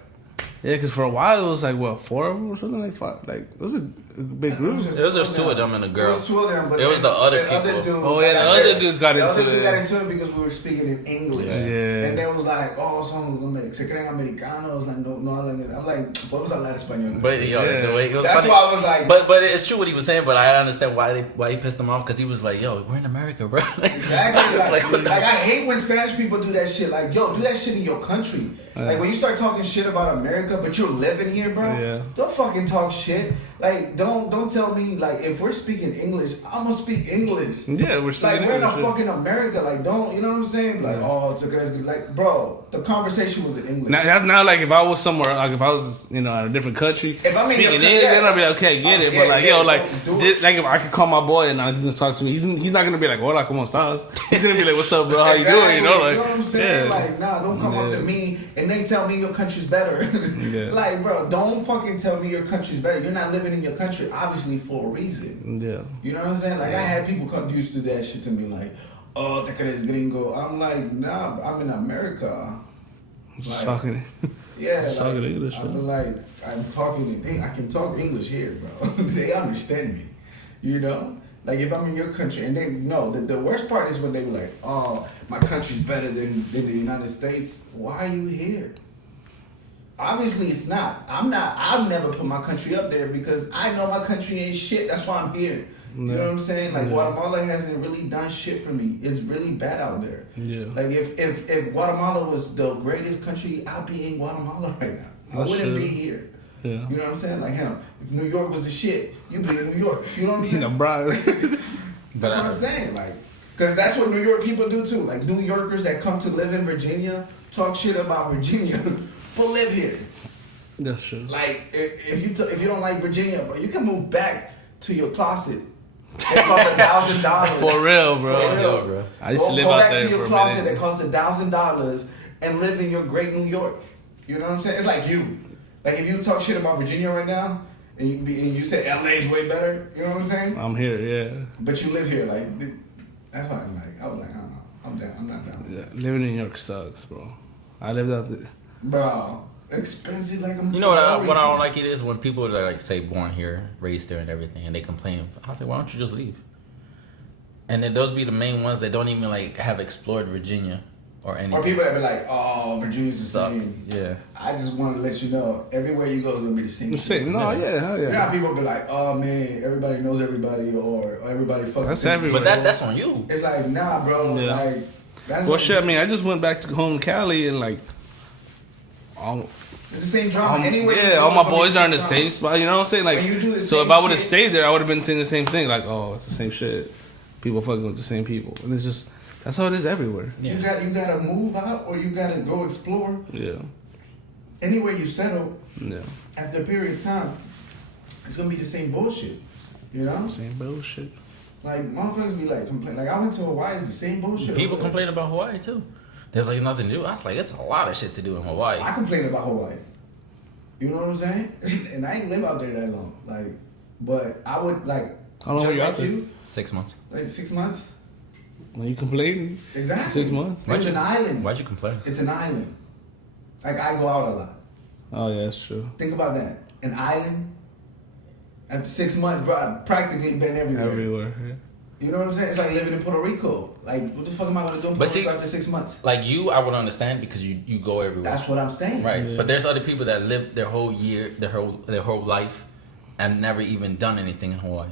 Yeah, because for a while it was like, what, 4 of them or something? Like, 5? Like, it was a big group. it was just 2 of them and a girl. It was 2 of them, but It was the other people. dude Oh, was yeah, the like, other dudes got the into other dude it. got into it because we were speaking in English. Yeah. And they was like, oh, son, se creen americanos. Like, no, I'm like, vamos a hablar español. But yo, Yeah. the way it was That's funny. why I was like, But it's true what he was saying. But I understand why he pissed him off because he was like, "Yo, we're in America, bro." exactly. It's Like, what the- I hate when Spanish people do that shit. Like, yo, do that shit in your country. Like, when you start talking shit about America America, but you're living here, bro. Yeah. Don't fucking talk shit. Like, don't tell me like if we're speaking English, I'm gonna speak English. Yeah, we're speaking Like we're in a English, fucking America. Like, don't you know what I'm saying? Like, oh, it's okay, like, bro, the conversation was in English. Now, like if I was somewhere, like if I was, you know, at a different country, If I'm in speaking your English, country, then I'd be like, okay, get it. yeah, But like, yeah, yo, like, do this, like if I could call my boy and I just talk to me, he's not gonna be like, hola, ¿cómo estás? He's gonna be like, what's up, bro? How you doing? You know, like, what I'm saying? yeah. Like, nah, don't come up to me and they tell me your country's better. Yeah. Like, bro, don't fucking tell me your country's better. You're not living in your country, obviously, for a reason. Yeah. You know what I'm saying? Like, I had people come used to that shit to me, like, oh, te crees gringo. I'm like, nah, I'm in America. Just talking. Yeah, Just talking English, I'm man. I'm talking in, I can talk English here, bro. They understand me, you know. Like if I'm in your country, and they know the worst part is when they were like, "Oh, my country's better than the United States." Why are you here? Obviously, it's not. I'm not. I've never put my country up there because I know my country ain't shit. That's why I'm here. You know what I'm saying? Like Guatemala hasn't really done shit for me. It's really bad out there. Yeah. Like if Guatemala was the greatest country, I'd be in Guatemala right now. I wouldn't be here. Yeah. You know what I'm saying? Like him. If New York was the shit, you'd be in New York. You know what I'm saying? Bro. That's what I'm saying. Like, because that's what New York people do too. Like New Yorkers that come to live in Virginia talk shit about Virginia, but live here. That's true. Like if you don't like Virginia, bro, you can move back to your closet. It costs $1,000. For real, bro. For real, bro. I used to live go out back there to your for a closet minute. that costs $1,000 and live in your great New York. You know what I'm saying? It's like you. Like if you talk shit about Virginia right now and you say LA's way better, you know what I'm saying? I'm here, yeah. But you live here, like that's why I'm like I was like I don't know, I'm down, I'm not down. Yeah, living in New York sucks, bro. I lived out there. Bro, expensive like I'm. You know what I don't like it is when people are like say born here, raised there, and everything, and they complain. I say, why don't you just leave? And then those be the main ones that don't even like have explored Virginia or anything. Or people that be like, oh, Virginia's the Sucks. same. Yeah. I just want to let you know, everywhere you go is gonna be the same. shit. No, yeah, hell You know yeah. how people be like, oh man, everybody knows everybody, or everybody fucks. That's with everywhere. But that's on you. It's like, nah, bro. Yeah. Like, that's Well, shit, I mean, I just went back to home in Cali and like, it's the same drama. Anyway, yeah, all my boys are in the same spot. You know what I'm saying? Like, When you do the so same if I would have shit- stayed there, I would have been saying the same thing. Like, oh, it's the same shit. People fucking with the same people, and it's just that's how it is everywhere. Yeah. You gotta move out, or you gotta go explore. Yeah, Anywhere you settle, yeah, after a period of time, it's gonna be the same bullshit. You know, same bullshit. like motherfuckers be like complain. Like I went to Hawaii, it's the same bullshit. People over there. complain about Hawaii too. There's like nothing to do. I was like, it's a lot of shit to do in Hawaii. I complain about Hawaii. You know what I'm saying? And I ain't live out there that long. Like, but I would like. How long just were you like out there? you, 6 months. like 6 months. When you complaining? Exactly. 6 months? It's an island. Why'd you complain? It's an island. Like I go out a lot. Oh yeah, that's true. Think about that. An island. After 6 months, bro, I've practically been everywhere. Everywhere. Yeah. You know what I'm saying? It's like living in Puerto Rico. Like, what the fuck am I gonna do in But Puerto see- Rico after 6 months? Like you, I would understand because you go everywhere. That's what I'm saying. Right, Yeah. but there's other people that live their whole year, their whole life, and never even done anything in Hawaii.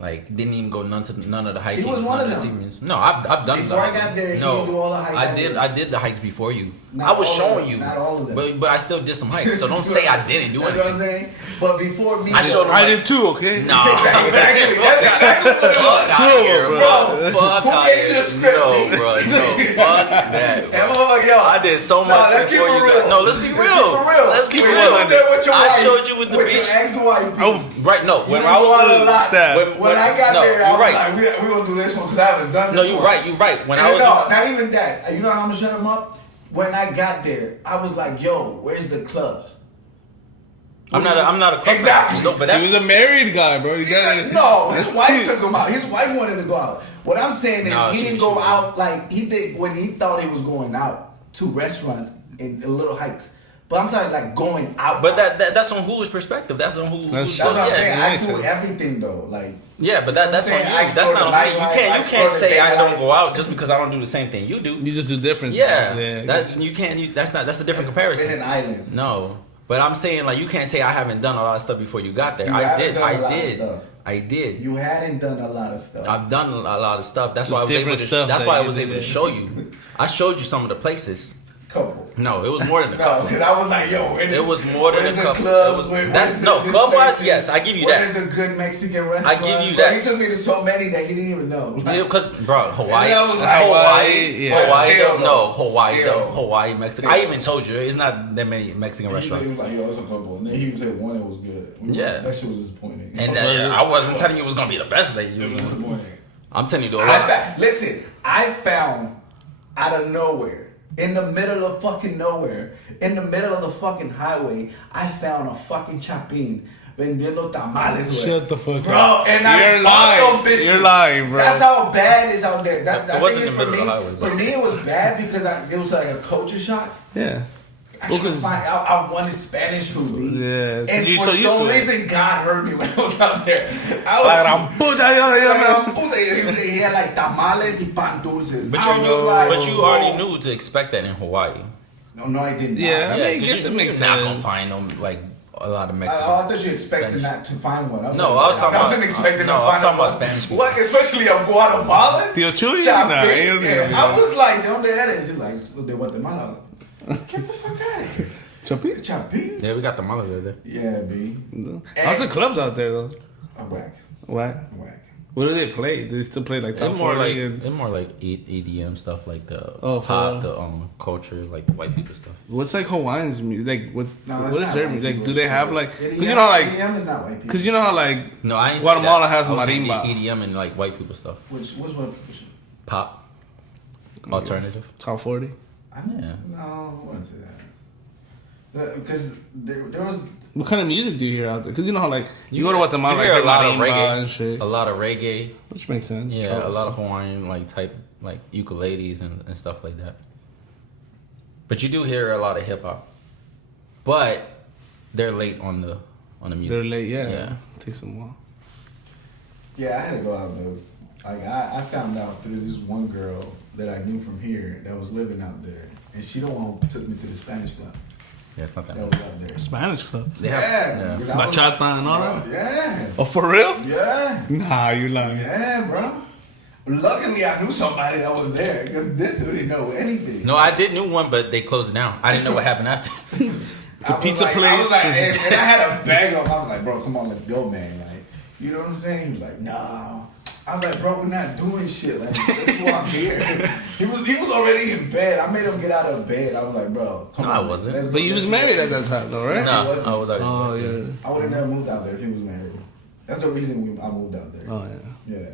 Like didn't even go none of the hiking. He was one none of the them. series. No, I've done. Before I got there, he didn't do all the hikes I did. I did the hikes before you. Not I was all of showing them, you. not all of them. But I still did some hikes. So don't say I didn't do That's what I'm anything. saying. But before me, I showed him. I did too. Okay. No, Exactly. That's exactly what it was. Fuck out here, bro. Bro, Fuck who out gave you here. the script? No, bro. No, fuck that. And Bro. motherfucker, yo, I did so much let's keep before it you real. got. No, let's be real. Keep it real. Let's keep When it you real. was there with your I wife, showed you with the your bitch. ex-wife. Oh, Right, no. When You I was didn't go out a lot. Stab. When I got no, there, I you're was right. like, we're gonna do this one because I haven't done No, this you're one. right. You're right. When And I was no, not even that. You know how I'm gonna shut him up? When I got there, I was like, yo, where's the clubs? I'm not a club Exactly. No, but he that's was a married guy, bro. You gotta, No, his wife took him out. His wife wanted to go out. What I'm saying is No, he she- didn't she go was- out like he did when he thought he was going out to restaurants and little hikes. But I'm talking like going out. But that's on who's perspective. That's on who. That's That's what I'm yeah, saying. yeah, I makes do sense. everything though. Like Yeah, but that's on saying? you. I That's explore not the on me. You nightlife, I can't explore the say I don't day go out just because I don't do the same thing you do. you just do different. Yeah, that you can't. That's a different in comparison. an island. No, but I'm saying like you can't say I haven't done a lot of stuff before you got there. You I haven't did. done a I lot of did. stuff. I did. You hadn't done a lot of stuff. I've done a lot of stuff. That's Just why I was able different to. stuff That's that why I you was did able to it. show you. I showed you some of the places. Couple. No, it was more than a No, couple. because I was like, yo, It was more than a the couple. clubs? It was, Where's that's the- no this club wise. place? Yes, I give you Where's that. the good Mexican restaurant? I give you Bro, that. he took me to so many that he didn't even know. Like, Because bro, Hawaii, And I was like, Hawaii, yeah. Hawaii, Still, no, though. Hawaii, Still. though, Hawaii, Mexico. I even told you it's not that many Mexican he said, he restaurants. was like, yo, it's a couple. And then he was like, one that was good. Yeah. That shit was disappointing. And I wasn't telling you it was gonna be the best that you it was was. disappointing. I'm telling you the Listen, I found out of nowhere, in the middle of fucking nowhere, in the middle of the fucking highway, I found a fucking chapín vendiendo tamales. Güey. Shut the fuck bro, up. and I You're bought lying. them bitches. You're lying, bro. That's how bad it's out there. That It wasn't thing is in the for middle me. of the highway, bro. For me, it was bad because it was like a culture shock. Yeah. I, Well, 'cause- I wanted Spanish food. B. Yeah, 'cause And you're for so used some to it. reason, God heard me when I was out there. I La was gran puta, yo, Puta, he had like tamales y pan dulces. But I you, was like, but you already knew to expect that in Hawaii. No, I didn't. Yeah. I mean, I 'cause guess it makes you're not sense. gonna find them like a lot of I Mexican. thought you expected Spanish. not to find one. No, I was talking I wasn't about- expecting no, to I was find talking one. about Spanish people. What, especially a Guatemalan? Tío Chuy? Chapín? Nah, he was gonna be I like- was like, ¿de dónde eres? He was like, de Guatemala. Get the fuck out of here. Chapín? Chapín? Yeah, we got the malas there. Yeah, B. How's the clubs out there, though? A whack. What? Whack. What do they play? Do they still play like It's top more 40? like and it's more like EDM stuff, like the Oh, pop, for- the culture, like white people stuff. what's like Hawaiians music? Like what? No, What it's is not their white music? Like, people, do they it's have not. like? Because EDM, you know how like, EDM is not white people. because you know how like No, I ain't say Guatemala that. has I was saying marimba. EDM and like white people stuff. What's white people? Pop, alternative. top 40. I Yeah. No, I wouldn't say that. Because there was. What kind of music do you hear out there? Because you know how like you go to hear- Guatemala, you like hear hear a lot of marimba reggae, and shit, a lot of reggae. which makes sense. Yeah, Trouble. a lot of Hawaiian like type like ukuleles and stuff like that. But you do hear a lot of hip hop. But they're late on the music. They're late, yeah. Yeah. Takes them a while. Yeah, I had to go out there. Like I found out through this one girl that I knew from here that was living out there, and she the one who took me to the Spanish club Yeah, it's not that that much. was out there. Spanish club. They Yeah, have, because I was- Bachata and all that. Yeah, Oh, for real? yeah, Nah, you lying. yeah, bro. Luckily, I knew somebody that was there because this dude didn't know anything. No, I did knew one, but they closed it down. I didn't know what happened after. I was pizza like, I was place. like, and I had a bag of. I was like, bro, come on, let's go, man. Like, you know what I'm saying? He was like, no. I was like, bro, we're not doing shit. Like, that's why I'm here. he was already in bed. I made him get out of bed. I was like, bro, come No, on. I wasn't. let's go, But you was let's go. married at that time, though, right? No, wasn't. I was already. Oh divorced. yeah. I would have never moved out there if he was married. That's the reason I moved out there. Oh yeah. Yeah.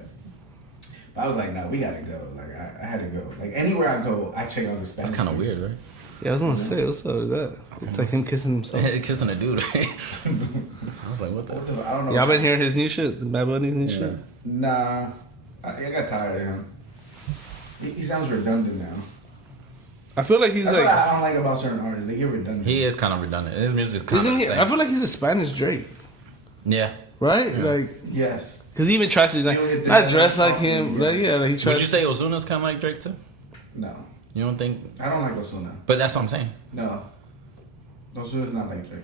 But I was like, nah, we gotta go. Like, I had to go. Like, anywhere I go, I check out the Spanish. That's kind of places. weird, right? Yeah, I was gonna say, what's up with that? It's like him kissing himself. Kissing a dude, right? I was like, what the? I don't know. Y'all been hearing his new shit, the Bad Bunny's new shit? Nah. I got tired of him. He sounds redundant now. I feel like he's That's like, what I don't like about certain artists. They get redundant. He is kind of redundant. His music kind isn't of he? the same. I feel like he's a Spanish Drake, Yeah. right? Yeah. Like, Yes. cause he even tries to like He would not do dress that. like him. Like, yeah, like he tries. Would you say Ozuna's kind of like Drake too? No. You don't think? I don't like Ozuna. But that's what I'm saying. No. Ozuna's not like Drake.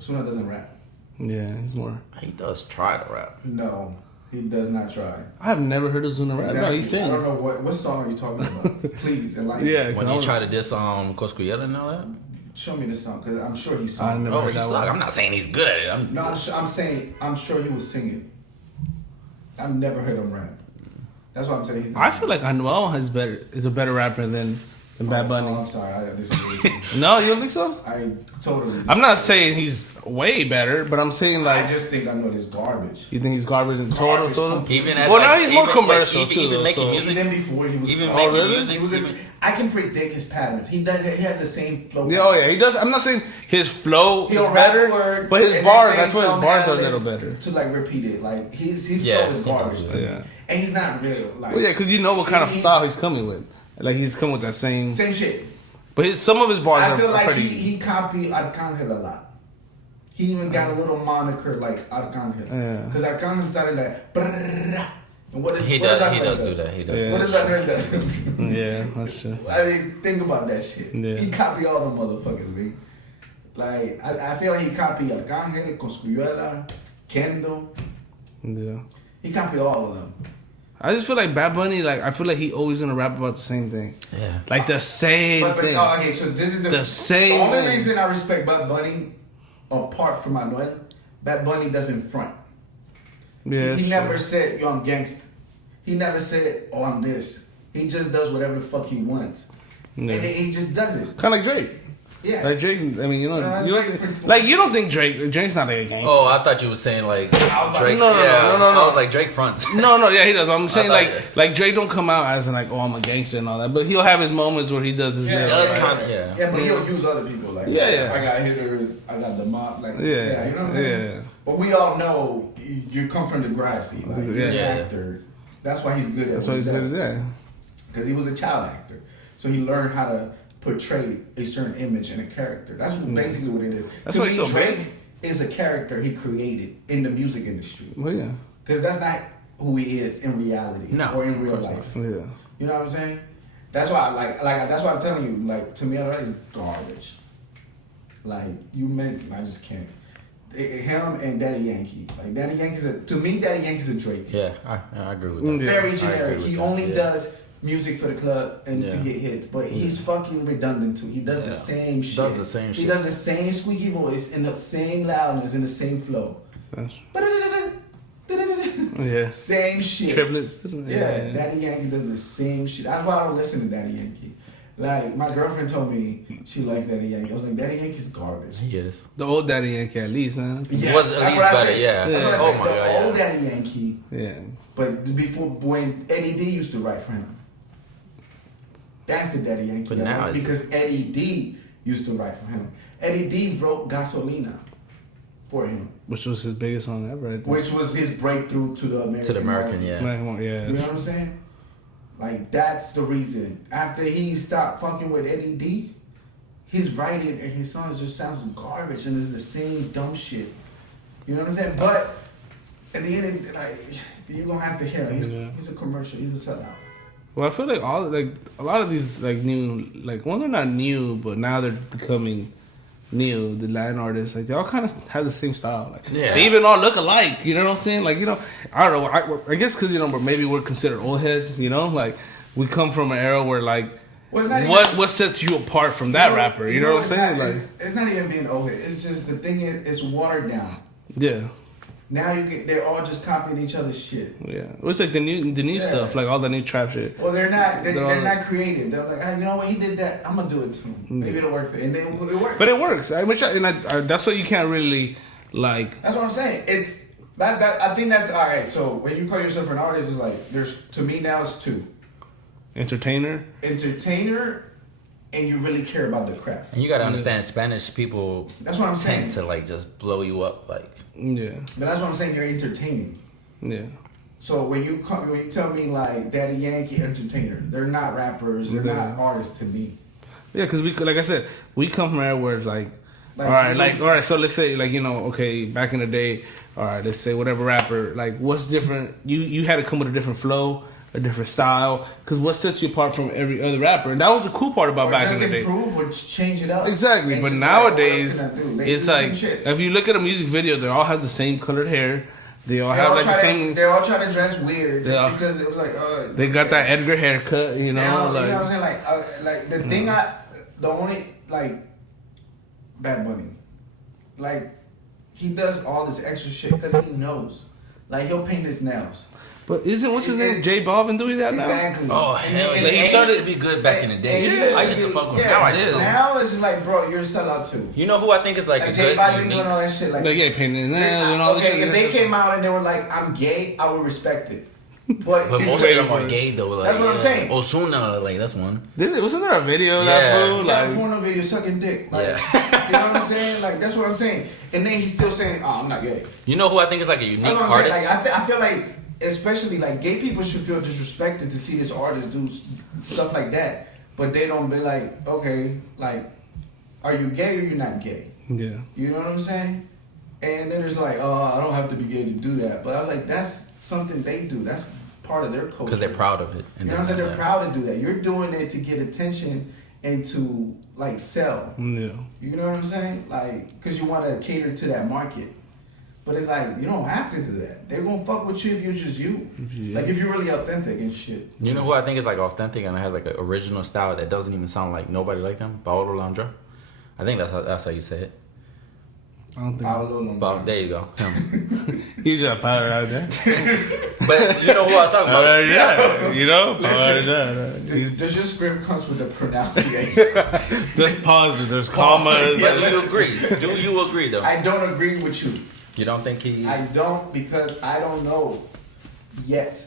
Ozuna doesn't rap. Yeah, he's more. He does try to rap. No. He does not try. I've never heard of Zuna rap. No, he I don't sings. know what song are you talking about. Please enlighten me. Yeah, When I he was- tried to diss Coscuyela and all that. Show me the song because I'm sure he's I singing. never Oh, heard he that suck. one. I'm not saying he's good. No, I'm saying I'm sure he was singing. I've never heard him rap. That's what I'm saying. He's not I feel like Anuel is a better rapper than Bad Bunny. Oh, I'm sorry. I disagree. with you. No, you don't think so? I totally. I'm not saying he's way better, but I'm saying I like just think I know this garbage. you think he's garbage in Garbage, total. Even as Well, like, now he's more even- commercial, even, too, Even though, making so- music. Even before he was. Even Oh, making really? music. He was just, even- I can predict his patterns. He does. He has the same flow. Yeah, oh yeah, he does. I'm not saying his flow He'll is rap better, a word, but his and bars, then that's say what his some bars are a little ad-libs better. to like repeat it. Like his Yeah, flow is he garbage. does, to me. yeah. And he's not real. Like Well, yeah, because you know what kind of he's- style he's coming with. Like he's coming with that same. Same shit. But some of his bars I feel are like pretty. he copied Arcangel a lot. He even got a little moniker like Arcangel. Yeah. Because Arcangel started like brrrr. And what is He what does. that He nerd does do that. He does. Yeah. What does that nerd do? Yeah, that's true. I mean, think about that shit. Yeah. He copied all them motherfuckers, man. Like, I feel like he copied Arcangel, Coscuyuela, Kendo. Yeah. He copied all of them. I just feel like Bad Bunny, like I feel like he always gonna rap about the same thing. Yeah. Like the same thing. Okay, so this is the same. The only reason I respect Bad Bunny, apart from Manuel, Bad Bunny doesn't front. Yeah, he never said, "Yo, I'm gangsta." He never said, "Oh, I'm this." He just does whatever the fuck he wants, and he just does it. Kind of like Drake. Yeah, like Drake. I mean, you don't think Drake's not like a gangster. Oh, I thought you were saying like Drake. No. I was like Drake fronts. No, yeah, he does. But I'm saying like Drake don't come out as in like, oh, I'm a gangster and all that. But he'll have his moments where he does his. Yeah, but he'll use other people like. Yeah. I got hitters. I got the mob. Like, yeah, you know what I'm saying. Yeah. But we all know you come from the grassy. Like, you're an actor. That's why he's good at. That's why he's good at that. Because he was a child actor, so he learned how to portray a certain image and a character. That's basically what it is. That's to why me, Drake is a character he created in the music industry. Well, yeah. Because that's not who he is in reality or in real life. Yeah. You know what I'm saying? That's why, like that's why I'm telling you. Like, to me, that is garbage. Like, you meant, I just can't. Him and Daddy Yankee. Like, Daddy Yankee's to me, Daddy Yankee's a Drake. Yeah, I agree with that. Very generic. He only does music for the club and to get hits, but he's fucking redundant too. He does the same shit. He does the same squeaky voice and the same loudness and the same flow. Yeah. Same shit. Triplets. Yeah, Daddy Yankee does the same shit. That's why I don't listen to Daddy Yankee. Like, my girlfriend told me she likes Daddy Yankee. I was like, Daddy Yankee's garbage. He is. The old Daddy Yankee, at least, man. Yes, was at least better, yeah. That's what I Oh said. my The God, old Daddy Yankee. Yeah. But before, when Eddie D used to write for him. That's the Daddy Yankee. But now because Eddie D used to write for him. Eddie D wrote Gasolina for him. Which was his biggest song ever, I think. Which was his breakthrough to the American market. Yeah. Yeah. You know what I'm saying? Like, that's the reason. After he stopped fucking with Eddie D, his writing and his songs just sounds garbage and it's the same dumb shit. You know what I'm saying? But at the end, like, you're gonna have to hear him. He's a commercial. He's a sellout. Well, I feel like a lot of these like new, like, well, they're not new, but now they're becoming new. The Latin artists, like, they all kind of have the same style. Like, they even all look alike. You know what I'm saying? Like, you know, I don't know. I guess because, you know, maybe we're considered old heads. You know, like, we come from an era where, like, what sets you apart from that rapper? You know what I'm saying? Like, it's not even being old head. It's just the thing is, it's watered down. Yeah. Now they're all just copying each other's shit. Yeah, it's like the new stuff, like all the new trap shit. Well, they're not not creative. They're like, you know what, he did that, I'm gonna do it too. Maybe it'll work for and then it works. But it works. That's what you can't really like. That's what I'm saying. It's that I think that's all right. So when you call yourself an artist, it's like to me now it's two. Entertainer, and you really care about the craft. And you gotta understand, Spanish people. That's what I'm saying. Tend to like just blow you up, like. Yeah. But that's what I'm saying. You're entertaining. Yeah. So when you tell me like Daddy Yankee entertainer, they're not rappers. They're not artists to me. Yeah, because like I said, we come from era where it's like all right. So let's say, like, you know, okay, back in the day, all right, let's say whatever rapper, like, what's different? You had to come with a different flow, a different style, because what sets you apart from every other rapper, and that was the cool part about back in the day. Improve or change it up. Exactly, but nowadays it's like if you look at a music video, they all have the same colored hair. They all have like the same. They all try to dress weird just because it was like. They got that Edgar haircut, you know. Now, like, you know what I'm saying? Like the thing the only like Bad Bunny, like he does all this extra shit because he knows. Like he'll paint his nails. But what's his name? J Balvin doing that now? Exactly. Oh hell yeah! He started to be good back in the day. I used to fuck with him. Now it's just like, bro, you're a sellout too. You know who I think is like a J good Balvin doing all that shit. Like they painting his nails and all this shit. If they came out and they were like, I'm gay, I would respect it. But most of them are gay though. Like, that's what I'm saying. Ozuna, like that's one. Wasn't there a video of that fool? He got a porno video sucking dick. Like, you know what I'm saying? Like that's what I'm saying. And then he's still saying, "Oh, I'm not gay." You know who I think is like a unique artist? Like, I feel like, especially like gay people should feel disrespected to see this artist do stuff like that, but they don't be like, okay, like, are you gay or you're not gay? Yeah. You know what I'm saying? And then there's like, oh, I don't have to be gay to do that. But I was like, that's something they do. That's part of their culture. Because they're proud of it. You know what I'm saying? They're proud to do that. You're doing it to get attention and to, like, sell. Yeah. You know what I'm saying? Like, because you want to cater to that market. But it's like, you don't have to do that. They're gonna fuck with you if you're just you. Yeah. Like if you're really authentic and shit. You know who I think is like authentic and has like an original style that doesn't even sound like nobody like them? Paolo Londra. I think that's how you say it. I don't think. There you go. Him. He's just power out there. But you know who I was talking about? Yeah, you know, Does your script comes with the pronunciation? There's pauses, there's commas. But do you agree? Do you agree though? I don't agree with you. You don't think he's... I don't, because I don't know yet.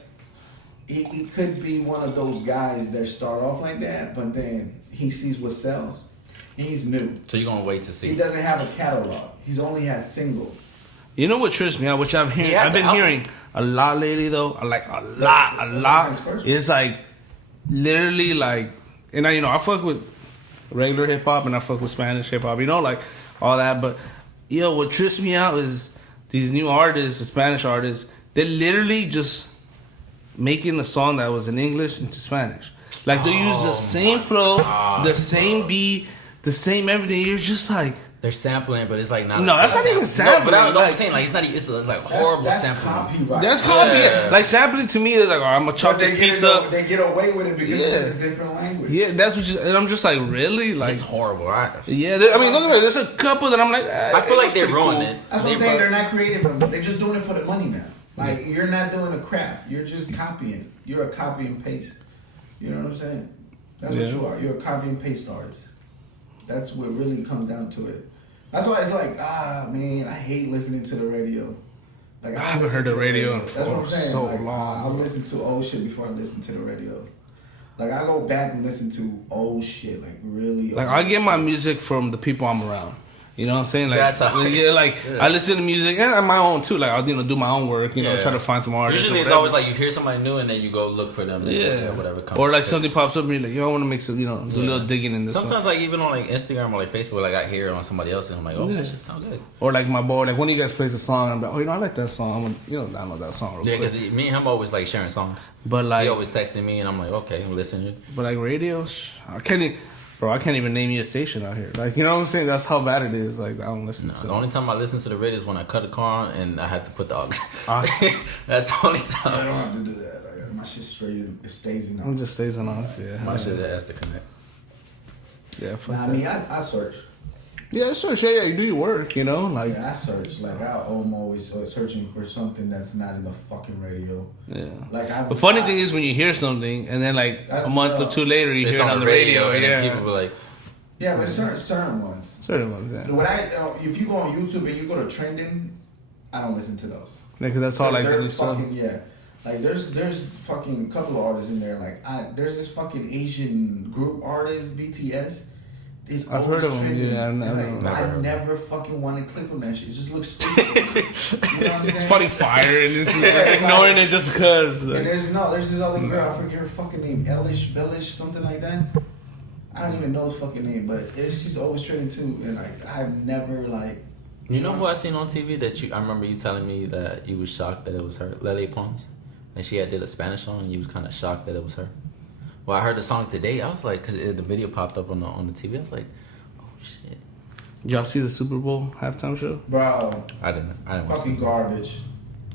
He could be one of those guys that start off like that, but then he sees what sells. And he's new. So you're going to wait to see. He doesn't have a catalog. He's only has singles. You know what trips me out, which I've been hearing a lot lately though. Like a lot. It's like literally like, and I fuck with regular hip hop and I fuck with Spanish hip hop. You know, like all that. But what trips me out is these new artists, the Spanish artists. They're literally just making a song that was in English into Spanish. Like they use the same flow, the same beat, the same everything. You're just like. They're sampling, but it's like not. No, that's not even sampling. No, but I'm saying like it's not. It's like horrible that's sampling. Copyright. That's copy. Like sampling to me is like, I'm gonna chop this piece up. They get away with it because it's a different language. Yeah, that's what. And I'm just like, really, like it's horrible, right? Yeah, I mean, look, there's a couple that I'm like. I feel like they ruined it. That's what I'm saying. They're not creative. They're just doing it for the money now. Like you're not doing a craft. You're just copying. You're a copy and paste. You know what I'm saying? That's what you are. You're a copy and paste artist. That's what really comes down to it. That's why it's like, man, I hate listening to the radio. Like I haven't heard the radio That's what I'm saying. so like, long. I'll listen to old shit before I listen to the radio. Like I go back and listen to old shit, like really. Like old I get shit. my music from the people I'm around. You know what I'm saying? Like, That's how- I listen to music and my own too. Like I'll do my own work. You know, try to find some artists. Usually it's always like you hear somebody new and then you go look for them. And whatever comes. Or like something pops up and you're like, yo, I want to make some, do a little digging in this. Sometimes like even on like Instagram or like Facebook, like I hear it on somebody else and I'm like, oh, that shit sound good. Or like my boy, like when you guys plays a song, I'm like, oh, I like that song. I'm gonna, download that song. Yeah, because me and him always like sharing songs. But like, he always texting me and I'm like, okay, I'm listening. But like radio, I can't even name you a station out here. Like, you know what I'm saying? That's how bad it is. Like, I don't listen to the only time I listen to the radio is when I cut a car on and I have to put the aux. That's the only time. I don't have to do that. My shit straight, it stays in. It just stays on aux, yeah. My shit has to connect. Yeah, fuck that. I mean, I search. Yeah, search. Yeah, you do your work, like. Yeah, I search. Like, I'm always searching for something that's not in the fucking radio. Yeah. Like, the funny thing is when you hear something and then like a month or two later you hear it on the radio. And then people be like. Yeah, but certain ones. Certain ones, yeah. When if you go on YouTube and you go to trending, I don't listen to those. Yeah, because that's all like there's fucking Like there's fucking couple of artists in there. Like there's this fucking Asian group artist BTS. I've heard of them. Yeah, I never fucking want to click on that shit. It just looks stupid. You know what I'm saying? It's funny fire and just ignoring it just cause. And there's this other girl. I forget her fucking name. Bellish, something like that. I don't even know the fucking name, but it's just always trending too. And like I've never like. You know who I seen on TV that I remember you telling me that you was shocked that it was her, Lele Pons, and she had did a Spanish song and you was kind of shocked that it was her. Well, I heard the song today. I was like, because the video popped up on the TV. I was like, oh shit. Y'all see the Super Bowl halftime show? Bro, I didn't. Fucking garbage.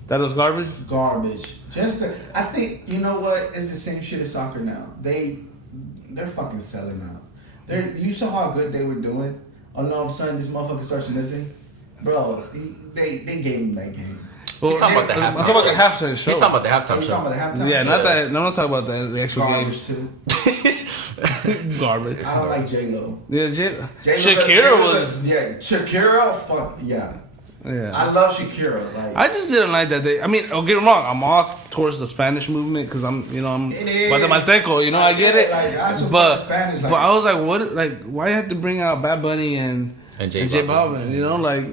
That was garbage. Garbage. I think you know what? It's the same shit as soccer now. They're fucking selling out. You saw how good they were doing. And all of a sudden, this motherfucker starts missing. Bro, they gave him that game. Well, he's talking about the halftime show. He's talking about the halftime show. Yeah, not that. No, I'm not talking about the actual garbage game. Too. Garbage. I don't like J-Lo. Yeah, Shakira was. Yeah, Shakira. Fuck yeah. Yeah. I love Shakira. Like, I just didn't like that. I mean, don't get me wrong. I'm all towards the Spanish movement because I'm Guatemalteco. I get it. Like, but Spanish, but I was like, what? Like, why you have to bring out Bad Bunny and J Balvin? Like.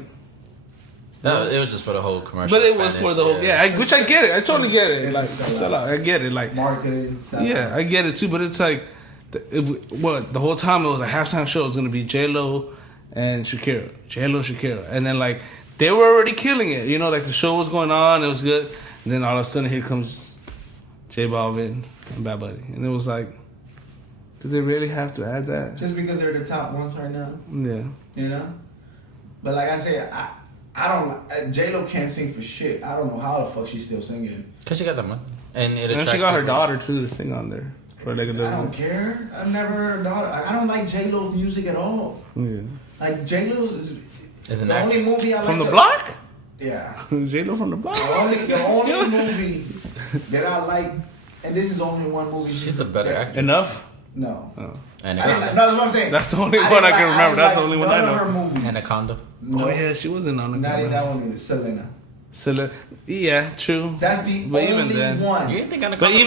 No, it was just for the whole commercial. But it was for the whole, which I get it. I totally get it. Like, I get it. Like marketing. Yeah, I get it too. But it's like, the whole time it was a halftime show. It was gonna be J-Lo and Shakira, Shakira, and then like they were already killing it. Like the show was going on, it was good, and then all of a sudden here comes J Balvin and Bad Bunny, and it was like, did they really have to add that? Just because they're the top ones right now? Yeah. But like I said, I don't. J Lo can't sing for shit. I don't know how the fuck she's still singing. Cause she got the money, and it And attracts she got her people. daughter too to sing on there. For like a I little. don't care. I've never heard her daughter. I don't like J Lo's music at all. Yeah. Like J Lo's is As an the only actress. movie I like. From the block? Yeah. J-Lo from the block. The only movie that I like, and this is only one movie. She's a better actress. Enough? No. Oh. And No, that's what I'm saying. That's the only I one didn't I can remember. That's the like only one I none of know. her movies. Anaconda. No, Oh yeah, she wasn't on the not in cover. that one either. Selena. Yeah, true. That's the But even only then- one. You didn't think Anaconda? But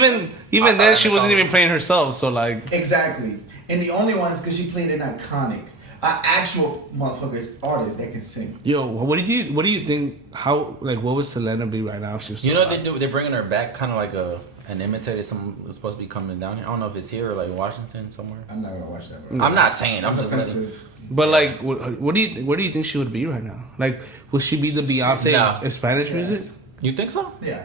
even then, she wasn't even playing herself. So like, Exactly. And the only one is because she played an iconic, actual motherfuckers artist that can sing. yo, what do you think? How like what would Selena be right now if she was? You still know what they alive? do? They're bringing her back, kind of like an imitator. Someone was supposed to be coming down here. I don't know if it's here or like Washington somewhere. I'm not gonna watch that. Bro. I'm not saying. I'm That's just letting. offensive. But like, what do you think she would be right now? Like, would she be the Beyonce No. of Spanish Yes. music? You think so? Yeah.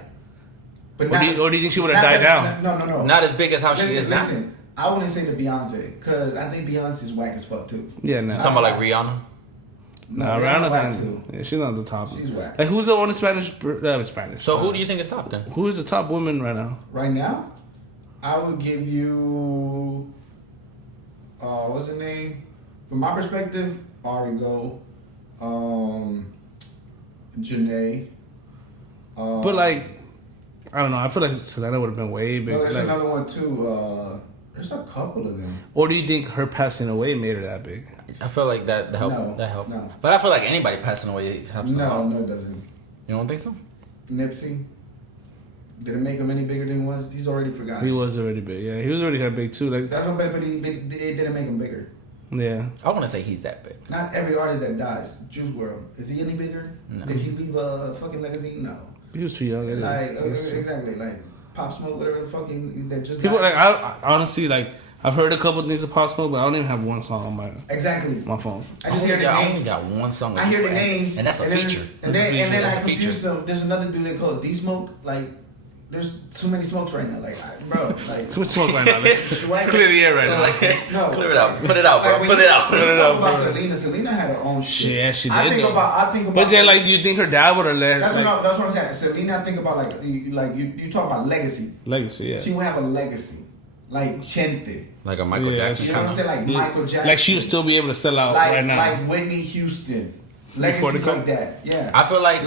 But Or do you think she would have died down? No. Not as big as how she Listen, is now. listen. I wouldn't say the Beyonce because I think Beyonce's whack as fuck too. Yeah, no. You talking about like Rihanna? Nah, Rihanna's whack Rihanna's too. yeah, she's not the top. She's whack. Like, who's the one in Spanish? So who do you think is top then? Who is the top woman right now? Right now, I would give you. What's her name? From my perspective, Arigo, Janae. But like, I don't know. I feel like Selena would have been way no, bigger. there's Like, another one too. There's a couple of them. or do you think her passing away made her that big? I feel like that helped. No, that helped. no. But I feel like anybody passing away helps. them out. No, it doesn't. You don't think so? Nipsey. Did it make him any bigger than he was? He's already forgotten. He was already big. Yeah, he was already kind of big too. Like, That's what, but it didn't make him bigger. yeah. I want to say he's that big. Not every artist that dies. Juice WRLD. Is he any bigger? No. Did he leave a fucking legacy? No. He was too young. Like That's true. exactly, like Pop Smoke, whatever the fucking that just People died. like I honestly like I've heard a couple things of Pop Smoke, but I don't even have one song on Exactly. my phone. I just hear the I only names. got one song. I hear the names, and that's a then- feature. And then That's I a feature. confuse them. There's another dude they call it D Smoke. Like, there's too many smokes right now. Like, bro, like. Too much smoke right now. Let's clear the air right now. No, Clear it out. Put it out, bro. Like, when Put you- it out. When you Put it talk out, about bro. Selena had her own shit. Yeah, she I did, think though. about. But then, like, do you think her dad would have let That's like, what I'm saying. Selena, I think about you talk about legacy. legacy? Yeah, She would have a legacy, like Chente. Like a Michael Yeah, Jackson. You know what I'm saying? Like Yeah. Michael Jackson. like she would still be able to sell out like right now. like Whitney Houston. Before Legacies the like that. Yeah. I feel like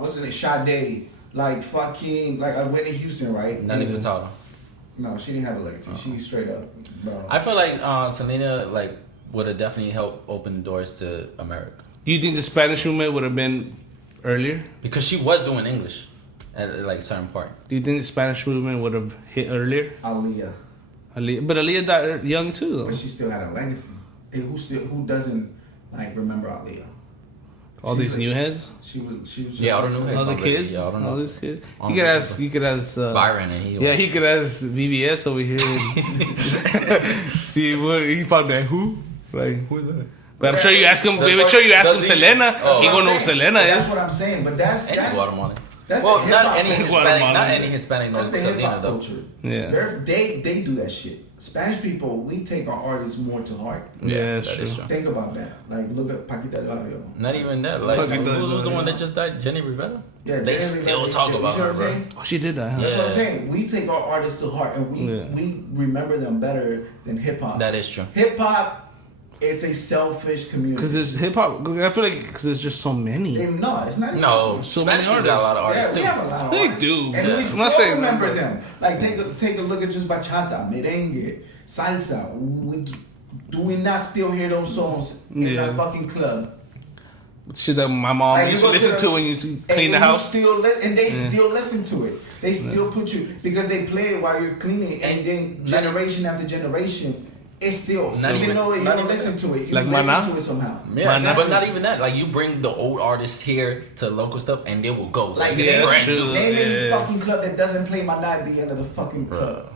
what's her name? Sade. Like fucking like Whitney Houston, right? Nelly Furtado. No, she didn't have a legacy. She's straight up, bro. I feel like Selena like would have definitely helped open doors to America Do you think the Spanish movement would have been earlier? because she was doing English at like certain part. Do you think the Spanish movement would have hit earlier? Aaliyah, But Aaliyah died young too, though. but she still had a legacy. And who doesn't like remember Aaliyah? All She's these like- new heads, She was just Yeah, I don't know. all the already- kids, yeah, I don't know. all these kids. I You don't could know. ask. Byron and he. Yeah, he could ask VVS over here. See what he probably like, who? Like Who is that? but I'm sure you ask him. I'm sure you ask him Selena. Oh. He That's gonna what know I'm who saying. Selena That's is. what I'm saying. But that's Any Guatemalan. that's Well, the not hip-hop any culture. Hispanic. Not Guatemalan. any Hispanic That's knows the hip Selena hop though. culture. Yeah. They do that shit. Spanish people, we take our artists more to heart. Yeah, that that's is true. true. Think about that. Like, look at Paquita del Barrio. Not even that. Like, Fuck it, who was the yeah. one that just died? Jenny Rivera. Yeah, They Jenny still Rivera, talk you about see what her, I'm bro. saying? Oh, she did that. Huh? That's what I'm Yeah. saying. We take our artists to heart, and Yeah. we remember them better than hip hop. That is true. Hip hop, it's a selfish community. Because it's hip hop. I feel like because there's just so many. No, it's not. No, So Spanish many people got a lot of Yeah, artists we too. have a lot of They artists. do, and yeah. we I'm still not saying remember remember. them. Like take a look at just bachata, merengue, salsa. Do we not still hear those songs in Yeah. that fucking club? Shit that my mom Like, used you to go to listen the- to when you And clean the you house. still and they still listen to it. They still put you because they play it while you're cleaning, and then not generation after generation, it's still. So Not even even- though you not don't even listen to it, you Like listen Mana? to it somehow. Yeah, Exactly. but not even that. Like you bring the old artists here to local stuff, and they will go. Like, they yeah, that's brand true. new. Name any Yeah. fucking club that doesn't play Mana at the end of the fucking club.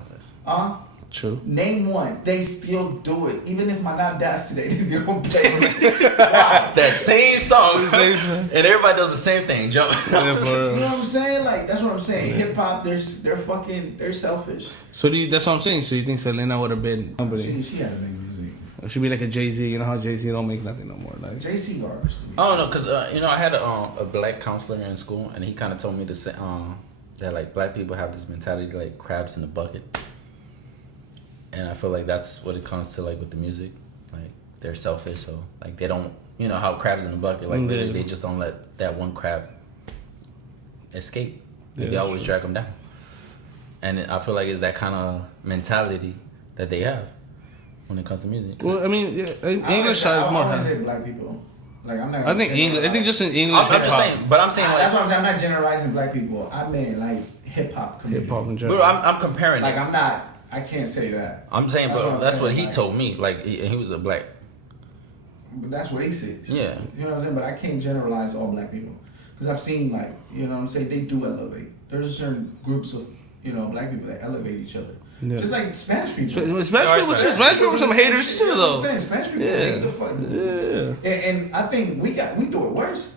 Huh? True. Name one. They still do it. Even if Mana dies today, they still gonna play it. Wow. That same song, Same song. and everybody does the same thing. Jump. Yeah, for You real. know what I'm saying? Like that's what I'm saying. Hip hop, they're selfish. So that's what I'm saying. So you think Selena would have been somebody? She had to make music. It should be like a Jay-Z. You know how Jay-Z don't make nothing no more. Like JC garbage. Oh no, because I had a black counselor in school, and he kind of told me to say that like black people have this mentality like crabs in the bucket, and I feel like that's what it comes to like with the music, like they're selfish, so like they don't, how crabs in the bucket, like they just don't let that one crab escape. Like, they always drag them down, and I feel like it's that kind of mentality that they have when it comes to music. Well, I mean, English side is more. I say black people. Like I'm not. I think English. I think just in English. I'm just saying, but I'm saying like, that's what I'm saying. I'm not generalizing black people. I mean like hip hop. Hip hop in general. But I'm comparing. Like it. I'm not. I can't say that. I'm saying, but that's what he like, told me. Like he was a black. But that's what he says. Yeah. You know what I'm saying? But I can't generalize all black people because I've seen like what I'm saying. They do elevate. There's certain groups of black people that elevate each other. Yeah. Just like Spanish people. Spanish people were some haters too, though. I'm saying Spanish people hate the fuck. Yeah. And I think we do it worse.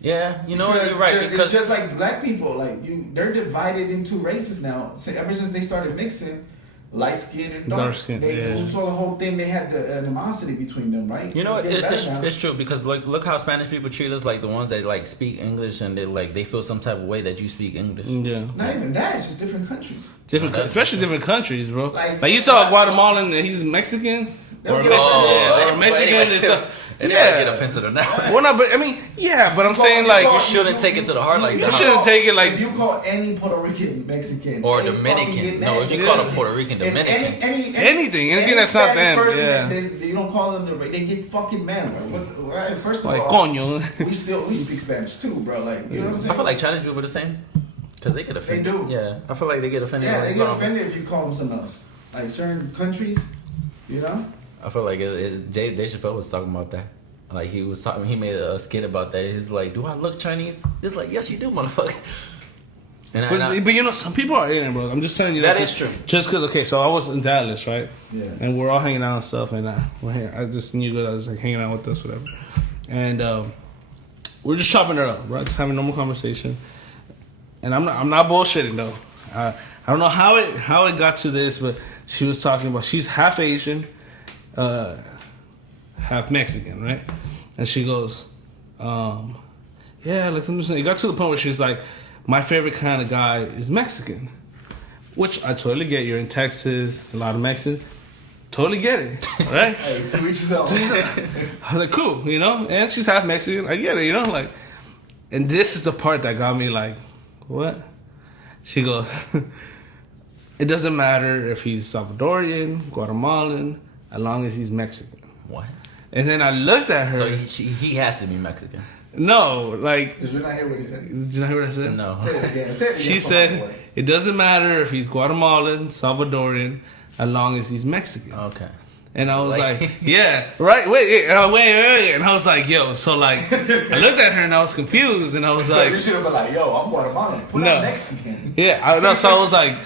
Yeah, you're right. Because it's just like black people, like they're divided into races now. So ever since they started mixing light skin and dark skin, they saw the whole thing. They had the animosity between them, right? It's true because look how Spanish people treat us, like the ones that like speak English and they feel some type of way that you speak English. Yeah, not even that. It's just different countries. Especially different countries, bro. Like you talk Guatemalan and he's Mexican. Or Mexican. And they might get offensive or not. Well, no, but I mean, but I'm saying like you shouldn't take it to the heart like that. You shouldn't take it like if you call any Puerto Rican Mexican or Dominican. No, if you call a Puerto Rican Dominican, anything that's not them. You don't call them they get fucking mad. First of like, all, coño. we speak Spanish too, bro. Like you know what I'm saying. I feel like Chinese people are the same because they get offended. They do. Yeah, I feel like they get offended. Yeah, they get offended if you call them something else. Like certain countries, I feel like Dave Chappelle was talking about that. Like he made a skit about that. He's like, "Do I look Chinese?" It's like, "Yes, you do, motherfucker." But some people are in it, bro. I'm just telling you that is true. Just because, so I was in Dallas, right? Yeah. And we're all hanging out and stuff, and we're here. I just knew that I was like hanging out with us, whatever. And we're just chopping it up, right? Just having a normal conversation. And I'm not bullshitting though. I don't know how it got to this, but she was talking about she's half Asian. Half Mexican, right? And she goes, yeah, like it got to the point where she's like, my favorite kind of guy is Mexican. Which I totally get. You're in Texas, a lot of Mexicans. Totally get it, right? Hey, to each his own. I was like, cool, and she's half Mexican. I get it, like. And this is the part that got me like, what? She goes, it doesn't matter if he's Salvadorian, Guatemalan, as long as he's Mexican. What? And then I looked at her. So he has to be Mexican. No, like. Did you not hear what he said? Did you not hear what I said? No. Say it again. She said, it doesn't matter if he's Guatemalan, Salvadorian, as long as he's Mexican. Okay. And I was like, yeah, right, wait. And I was like, yo, so like, I looked at her and I was confused. And I was like. You should have been like, yo, I'm Guatemalan. Put on Mexican. Yeah, so I was like.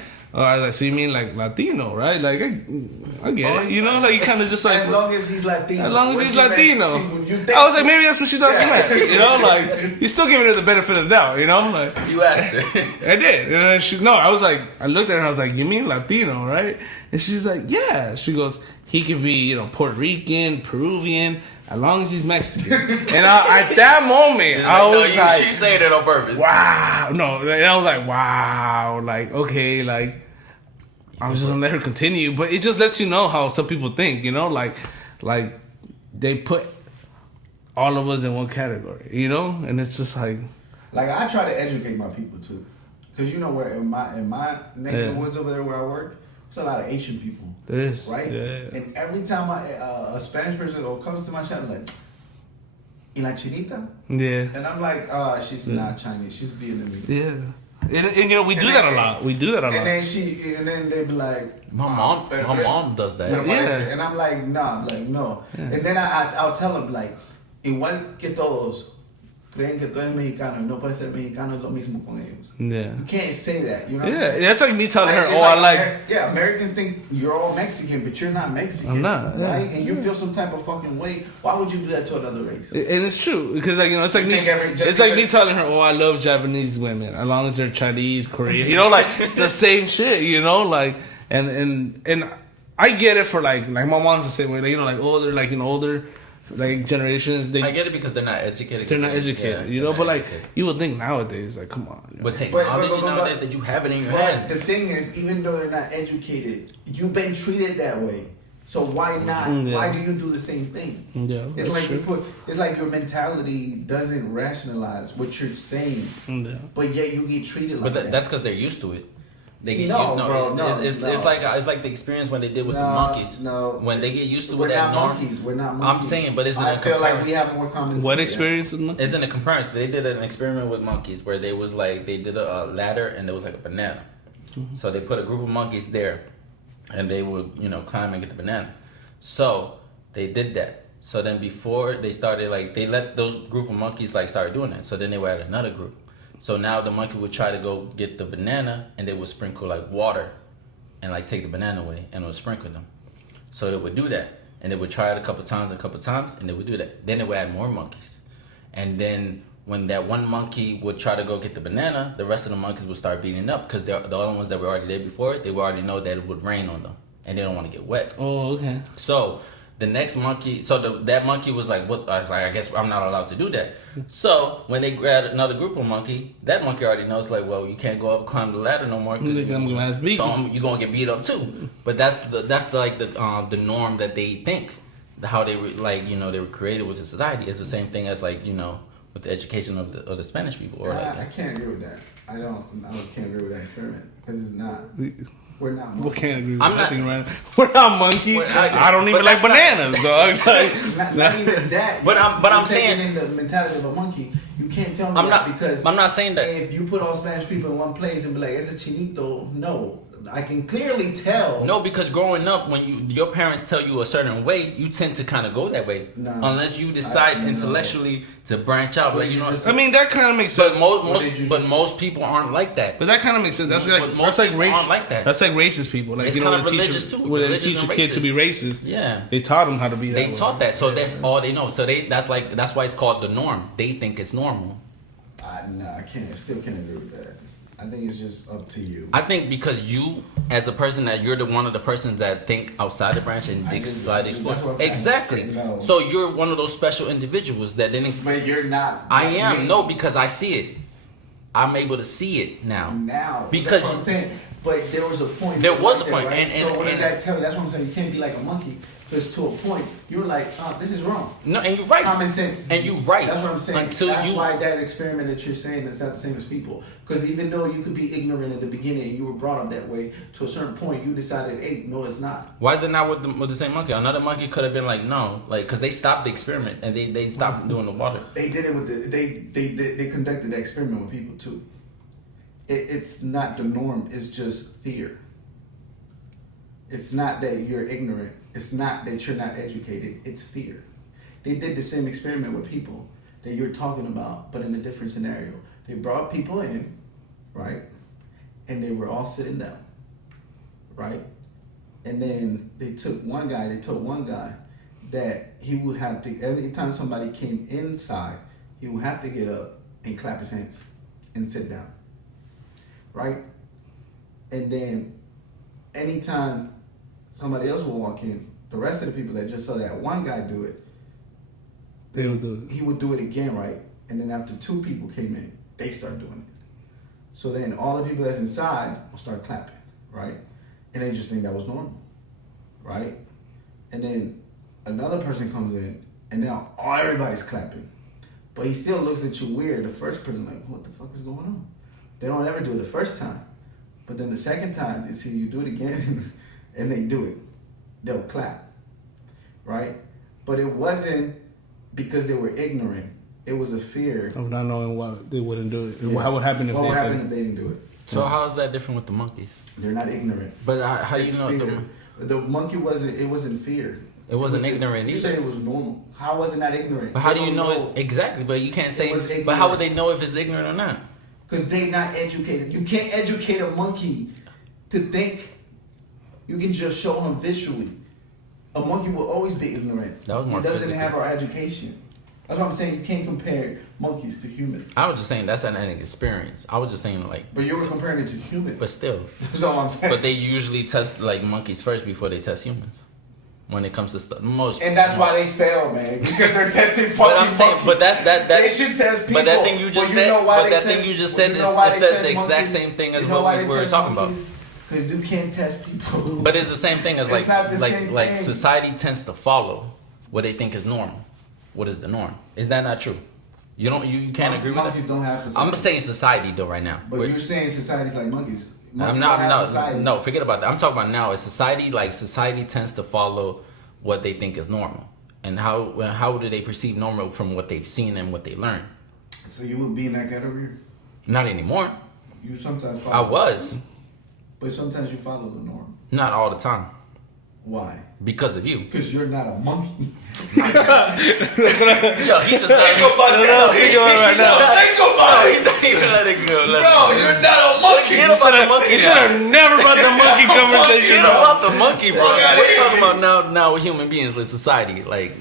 So you mean like Latino, right? Like I get it, like you kind of just like as long as he's Latino. As long as he's Latino. I was like, maybe that's what she thought she meant. Like you're still giving her the benefit of the doubt, like you asked her. I did, I was like, I looked at her and I was like, you mean Latino, right? And she's like, yeah. She goes, he could be, Puerto Rican, Peruvian. As long as he's Mexican. And at that moment, I was like... She's saying it on purpose. Wow. No, and I was like, wow. Like, okay, like... I was just going to let her continue. But it just lets you know how some people think, Like, they put all of us in one category, And it's just like... Like, I try to educate my people, too. Because where in my neck of the woods over there where I work, there's a lot of Asian people. There is. Right? Yeah. And every time a Spanish person comes to my shop, I'm like, ¿Y la chinita? Yeah. And I'm like, she's not Chinese. She's Vietnamese. Yeah. And we do that a lot. And then they be like, my mom does that. Yeah. And I'm like, nah, no. Yeah. And then I'll tell them, like, igual que todos creen que tú eres mexicano y no puedes ser mexicano, es lo mismo con ellos. Yeah. You can't say that, what I'm saying? Yeah, that's like me telling her, I like... Yeah, Americans think you're all Mexican, but you're not Mexican. I'm not. Yeah. Right? And you feel some type of fucking way. Why would you do that to another race? And it's true. Because, it's like me telling her, I love Japanese women, as long as they're Chinese, Korean. Like, the same shit, Like, and I get it for like my mom's the same way. Like, you know, like older like generations. I get it because they're not educated. They're not educated, you know. But like, you would think nowadays, like, come on. You know? But technology nowadays that you have it in your hand. The thing is, even though they're not educated, you've been treated that way. So why not? Yeah. Why do you do the same thing? Yeah, it's like true. it's like your mentality doesn't rationalize what you're saying, but yet you get treated like that. But that's because they're used to it. They get it's like the experience when they did with the monkeys. No, when they get used to we're that not norm. monkeys. We're not monkeys. I'm saying, but isn't I feel like we have more common sense. What experience with monkeys? It's in a comparison. They did an experiment with monkeys where they was like they did a ladder and there was like a banana. Mm-hmm. So they put a group of monkeys there, and they would climb and get the banana. So they did that. So then before they started, like, they let those group of monkeys like start doing that. So then they were at another group. So now the monkey would try to go get the banana, and they would sprinkle like water and like take the banana away, and it would sprinkle them. So they would do that, and they would try it a couple times, and they would do that. Then they would add more monkeys, and then when that one monkey would try to go get the banana, the rest of the monkeys would start beating it up because the other ones that were already there before, they would already know that it would rain on them, and they don't want to get wet. Oh, okay. So the next monkey, that monkey was like, "What?" I was like, "I guess I'm not allowed to do that." So when they grab another group of monkey, that monkey already knows, like, well, you can't go up climb the ladder no more. So you're gonna get beat up too. But that's the norm that they think, how they they were created with the society is the same thing as with the education of the Spanish people. Or I can't agree with that. I can't agree with that experiment because it's not. We're not monkeys. We can't agree with nothing right now. We're not monkeys. I don't even like bananas, dog. Not even that. But I'm saying in the mentality of a monkey, you can't tell me because I'm not saying that. If you put all Spanish people in one place and be like, it's a chinito, no. I can clearly tell. No, because growing up, when your parents tell you a certain way, you tend to kind of go that way, unless you decide intellectually to branch out. Like I mean, that kind of makes sense. But most people aren't like that. But that kind of makes sense. That's like race. Aren't like that. That's like racist people. Like it's kind of religious too. Where they teach a kid to be racist. Yeah, they taught them how to be. They taught that, so that's all they know. So that's why it's called the norm. They think it's normal. No, I still can't agree with that. I think it's just up to you. I think because you, as a person, that you're one of the persons that think outside the branch and explore. Exactly. No. So you're one of those special individuals that didn't. But you're not. I am. No, because I see it. I'm able to see it now. Because that's what I'm saying. But there was a point. There was a point, right? and so what does that tell you? That's what I'm saying. You can't be like a monkey. Because to a point, you're like, this is wrong. No, and you're right. Common sense. And you're right. That's what I'm saying. That's why that experiment that you're saying is not the same as people. Because even though you could be ignorant at the beginning and you were brought up that way, to a certain point, you decided, hey, no, it's not. Why is it not with the same monkey? Another monkey could have been like, no. Like, because they stopped the experiment and they stopped doing the water. They did it with they conducted the experiment with people too. It's not the norm. It's just fear. It's not that you're ignorant. It's not that you're not educated. It's fear. They did the same experiment with people that you're talking about, but in a different scenario. They brought people in, right? And they were all sitting down, right? And then they told one guy that he would have to, every time somebody came inside, he would have to get up and clap his hands and sit down, right? And then anytime somebody else will walk in, the rest of the people that just saw that one guy do it, he would do it again, right? And then after two people came in, they start doing it. So then all the people that's inside will start clapping, right? And they just think that was normal, right? And then another person comes in, and now everybody's clapping. But he still looks at you weird. The first person like, what the fuck is going on? They don't ever do it the first time. But then the second time, they see you do it again, and they do it. They'll clap, right? But it wasn't because they were ignorant. It was a fear of not knowing why they wouldn't do it. Yeah. What would happen if they didn't do it? So how is that different with the monkeys? They're not ignorant. But how do you know the monkey wasn't? It wasn't fear. It wasn't ignorant either. You said it was normal. How was it not ignorant? But how do you know it exactly? But you can't say. But how would they know if it's ignorant or not? Because they're not educated. You can't educate a monkey to think. You can just show him visually. A monkey will always be ignorant. That was more he doesn't physical. have our education. That's what I'm saying. You can't compare monkeys to humans. I was just saying that's an experience. I was just saying like, But you were comparing it to humans. but still. That's all I'm saying. But they usually test like monkeys first before they test humans. When it comes to stuff, and that's why they fail, man, because they're testing fucking But I'm saying, monkeys. but that They should test people. But that thing you just said, it says the exact same thing as what we were talking about. Because you can't test people. But it's the same thing as It's not the same like thing. society tends to follow what they think is normal. What is the norm? Is that not true? You can't agree with that. Monkeys don't have society. I'm saying society though right now. But you're saying society's like monkeys. I'm not. No, forget about that. I'm talking about now. Is society tends to follow what they think is normal, and how do they perceive normal from what they've seen and what they learn? So you would be in that category? Not anymore. You sometimes follow. I was. But sometimes you follow the norm. Not all the time. Why? Because of you. Because you're not a monkey. Yo, he just Think about that. Think about it right now. Think about it. He's not even letting go. Yo, you're not a monkey. Forget about the monkey. You should have never brought the monkey conversation Forget up. about the monkey, bro. Fuck outta We're here. talking about now with human beings, with society. Like,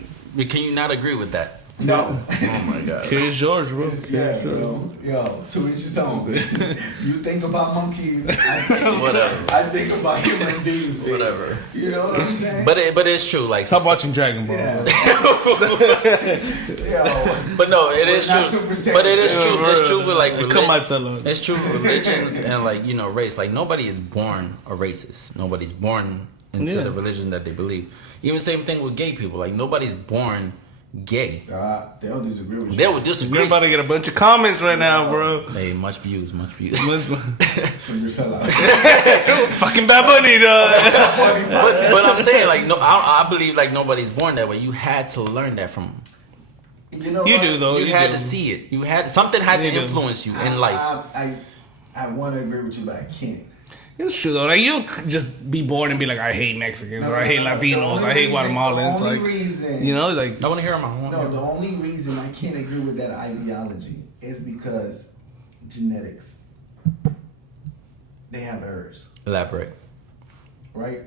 can you not agree with that? No. Oh my god. Here's George, bro. Yeah, bro. Yo, to each his own. You think about monkeys. Whatever. I think about human beings. Baby. Whatever. You know what I'm saying? But it's true. Like, Stop watching Dragon Ball. Yeah. Bro. Yo. But no, it is not true. Super Saiyan. But it is Yeah, true. bro. It's true with like Come on, tell him. it's true with religions and like race. Like nobody is born a racist. Nobody's born into Yeah. the religion that they believe. Even same thing with gay people. Like nobody's born gay. They'll disagree with you. They would disagree. You're about to get a bunch of comments right now, bro. Hey, much views. From your sellout. Fucking Bad Bunny, though. But I'm saying like no, I believe like nobody's born that way. You had to learn that from. You know You what? do, though. You had do. to see it. You had something had You to do. influence you in life. I want to agree with you, but I can't. It's true, though. Like, you don't just be born and be like, I hate Mexicans, or I hate Latinos, I hate Guatemalans. The only Like, reason, you know, like... I want to hear them. No, the only reason I can't agree with that ideology is because genetics. They have errors, Elaborate. right?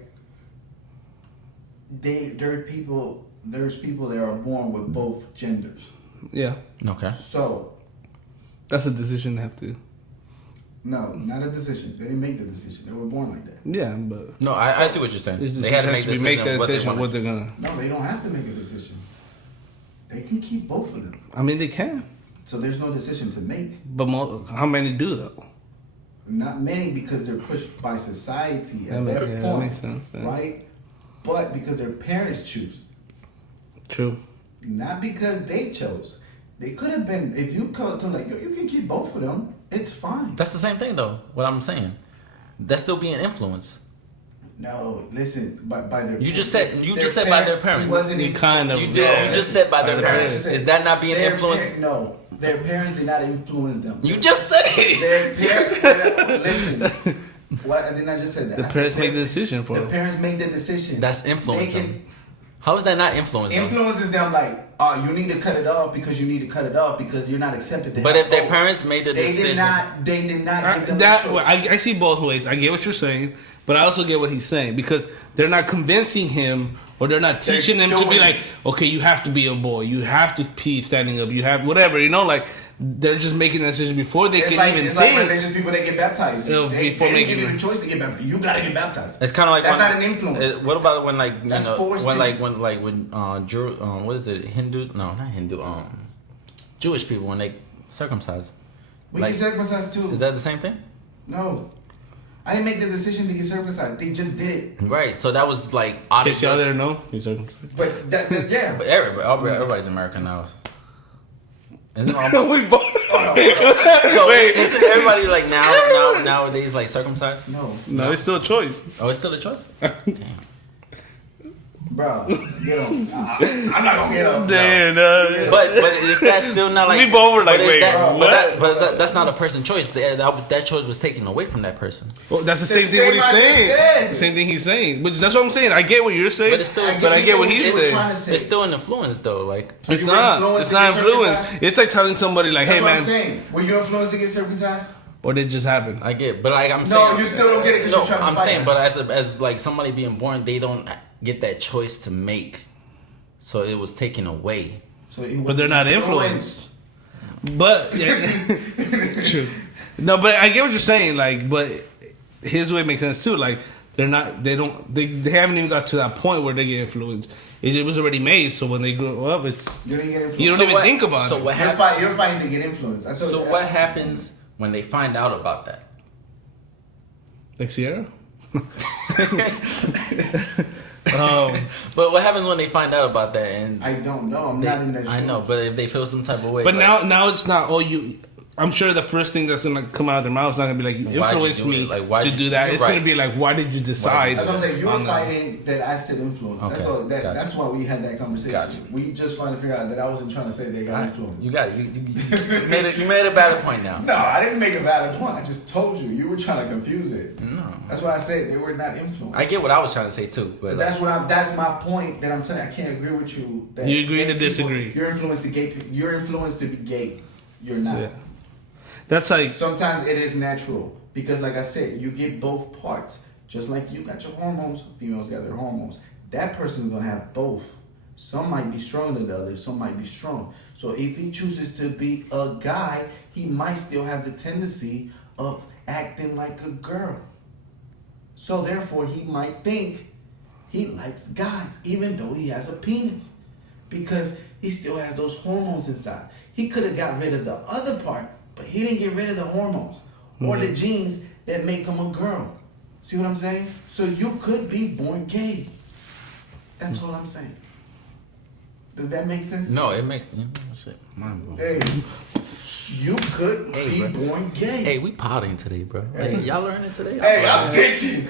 There's people that are born with both genders. Yeah. Okay. So, That's a decision they have to... no, not a decision. They didn't make the decision. They were born like that. Yeah, but... No, I see what you're saying. It's just, They had to has make to the be make that decision what what they they're wanted. gonna... No, they don't have to make a decision. They can keep both of them. I mean, they can. So there's no decision to make. But how many do, though? Not many because they're pushed by society at That that makes point, sense. Yeah. right? But because their parents choose, True. not because they chose. They could have been. If you come to like, yo, you can keep both of them. It's fine. That's the same thing, though. What I'm saying, that's still being influenced. No, listen. By their You just said by their parents. Wasn't You kind of... You did. You just said by their their parents. Is that not being influenced? No, their parents did not influence them. You just said it. Their parents. Listen. What? Didn't I just say that? The I said parents make the decision for The them. parents make the decision. That's influence They can- them. How is that not influence them? Influences them like, you need to cut it off because you need to cut it off because you're not accepted. But if their parents made the they decision, did not give them That a choice. I see both ways. I get what you're saying, but I also get what he's saying because they're not convincing him or they're not They're teaching him to be doing like, it. okay, you have to be a boy, you have to pee standing up, you have whatever, you know, like they're just making that decision before they it's can like, even it's like think. religious people that get baptized. Before They didn't making give you it. the choice to get baptized. You gotta get baptized. it's kind of like That's when, not an influence. What about when like That's forcing. when Jew, what is it, Hindu? No, not Hindu. Jewish people when they circumcise. We like- get circumcised too. Is that the same thing? No. I didn't make the decision to get circumcised. They just did it. Right. So that was like In case obviously. y'all didn't know, he's circumcised. But yeah. But everybody's American now. Isn't it all? We both. So Wait. isn't everybody like nowadays like circumcised? No. It's still a choice. Oh, it's still a choice. Bro, get on. I'm not gonna get up. Damn, But is that still not like? We both were like, but is wait, that, what? That's not a person's choice. That choice was taken away from that person. Well, that's the The same thing what he's same I just saying. said. The same thing he's saying. But that's what I'm saying. I get what you're saying. But it's still- but I get what he's It's saying. trying to say. It's still an influence though. Like It's You were not. influenced It's to not get influence. circumcised? It's like telling somebody like, That's hey what I'm man, saying. Were you influenced to get circumcised? or did it just happen? I get, but like I'm No, saying, you still don't get it 'cause No, you're trying to I'm fight saying, it. but as like somebody being born, they don't get that choice to make. So it was taken away. So he but they're not influenced. But yeah, true. No, but I get what you're saying. Like, but his way makes sense too. Like, they're not. They don't. They haven't even got to that point where they get influenced. It was already made. So when they grow up, it's You didn't get influenced. you don't even think about so it. what You're fighting to get influenced. So what happens when they find out about that? Like Sierra. But what happens when they find out about that? And I don't know. I'm not in that. I know, but if they feel some type of way. But like, now it's not. Oh, you. I'm sure the first thing that's gonna come out of their mouth is not gonna be like, you Why'd you influenced do me it? Like, why'd to you- do that. It's right. gonna be like, why did you decide? That's what I'm saying. You were on that? fighting that I said influence. Okay, That's all. gotcha. That's why we had that conversation. Gotcha. We just trying to figure out that I wasn't trying to say they got influence. You got it. You made it. You made a valid point now. No, I didn't make a valid point. I just told you. You were trying to confuse it. No. That's why I said they were not influenced. I get what I was trying to say too, but That's my point that I'm telling you. I can't agree with you. That You agree gay to people- disagree. You're influenced to gay people. You're influenced to be gay. You're not. Yeah. That's like Sometimes it is natural because, like I said, you get both parts. Just like you got your hormones, females got their hormones. That person's gonna have both. Some might be stronger than the others. Some might be strong. So if he chooses to be a guy, he might still have the tendency of acting like a girl. So therefore, he might think he likes guys, even though he has a penis, because he still has those hormones inside. He could have got rid of the other part, but he didn't get rid of the hormones or the genes that make him a girl. See what I'm saying? So you could be born gay. That's all I'm saying. Does that make sense? no, it makes shit. Mind blown. Hey, you could be bro. born gay. Hey, we potting today, bro. Hey, y'all learning today? Hey, I'm teaching,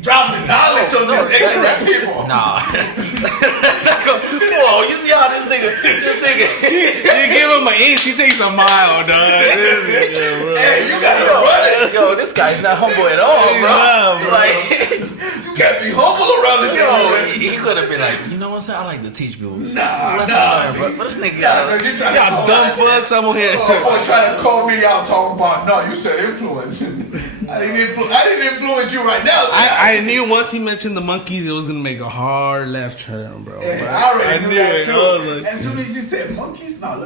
dropping knowledge on these ignorant people. Nah. Whoa, you see how this nigga. you give him an inch, he takes a mile, dog. Hey, you gotta run it. Yo, this guy's not humble at all, bro. Nah, bro. Like, You can't be humble around this yo, ignorance. he could have been like, you know what I'm saying? I like to teach people. Nah, Let's nah, learn, bro. But this nigga Nah, got you trying to Y'all call dumb us- fucks, I'm on here. Boy, trying to call me out talking about no, you said influence. I didn't influence you right now. I knew once he mentioned the monkeys, it was gonna make a hard left turn, bro. Yeah, But I already knew that it. too. I was like, As soon as he said monkeys, no, I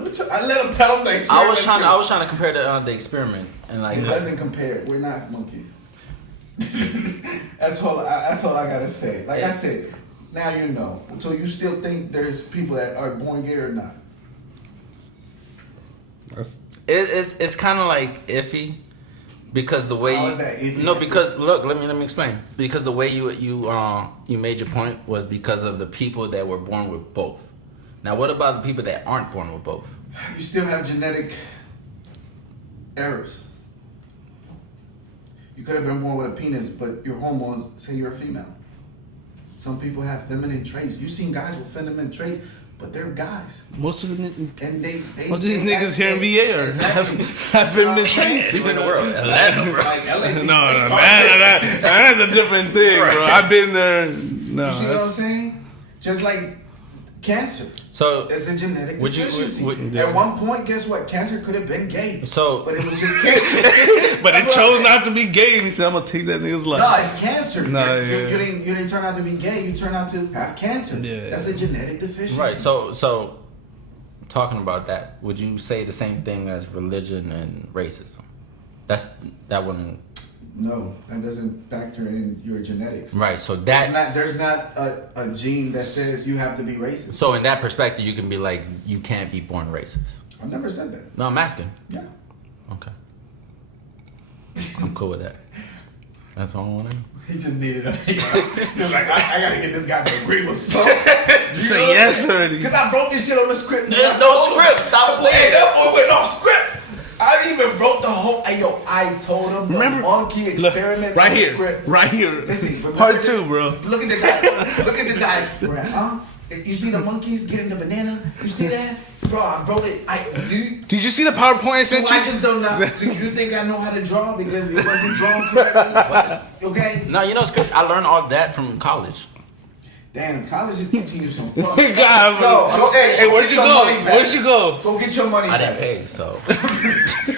let him tell him the experiment. I was trying to compare the experiment and like It doesn't compare. We're not monkeys. That's all I gotta say. Like I said, now you know. So you still think there's people that are born gay or not? it's kind of like iffy because the way How is that iffy? no because look let me explain because the way you made your point was because of the people that were born with both. Now what about the people that aren't born with both? You still have genetic errors. You could have been born with a penis, but your hormones say you're a female. Some people have feminine traits. You've seen guys with feminine traits, but they're guys. most of them, And they most of these niggas here in VA are exactly. have feminine traits. Even in the world, Atlanta, bro. Like, LA, No, that's a different thing, bro. I've been there. No, You see what I'm that's, saying? Just like cancer. So It's a genetic Would you- deficiency. would- At one point, guess what? Cancer could have been gay. So- but it was just cancer. but it That's what I'm chose saying. not to be gay, and he said, "I'm gonna take that nigga's life." No, it's cancer. No, You yeah. didn't turn out to be gay. You turned out to have cancer. Yeah. That's a genetic deficiency. right, so talking about that, would you say the same thing as religion and racism? That wouldn't No, that doesn't factor in your genetics. right. So that There's not a gene that says you have to be racist. so in that perspective, you can be like you can't be born racist. I've never said that. No, I'm asking. Yeah. Okay, I'm cool with that. That's all I want to know. He just needed a. He was like, I gotta get this guy to agree with something. Just say yes already. Because I wrote this shit on the script. There's no script. Stop saying Hey, that. that boy went off script. I even wrote the whole. Hey, yo, I told him the Remember- monkey experiment right on here, script. right here. Listen, remember Part this? 2, bro. Look at the guy. Look at the diagram, huh? You see the monkeys getting the banana? You see that? Bro, I wrote it. Did you see the PowerPoint I So sent I you? just don't know. Do you think I know how to draw because it wasn't drawn correctly? Okay? No, you know it's crazy. I learned all that from college. Damn, college is teaching you some fuck. God, Go, hey, where'd you get your go? money back. Where'd you go? Go get your money I back. didn't pay, so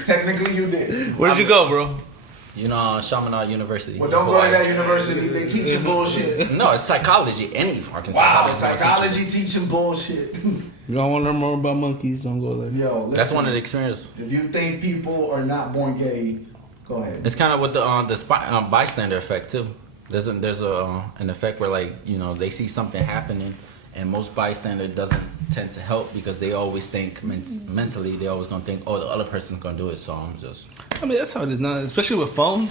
Technically, you did. Where'd you go, bro? you know, Chaminade University. Well, don't go to that university. They teaching bullshit. No, it's psychology. Any fucking Wow, psychology. psychology teaching bullshit. You don't want to learn more about monkeys, don't go there. Yo, listen, That's one of the experiences. If you think people are not born gay, go ahead. It's kind of with the bystander effect too. There's an effect where like they see something happening, and most bystander doesn't tend to help because they always think mentally they always gonna think, oh, the other person's gonna do it, so I'm just. I mean, that's how it is now, especially with phones.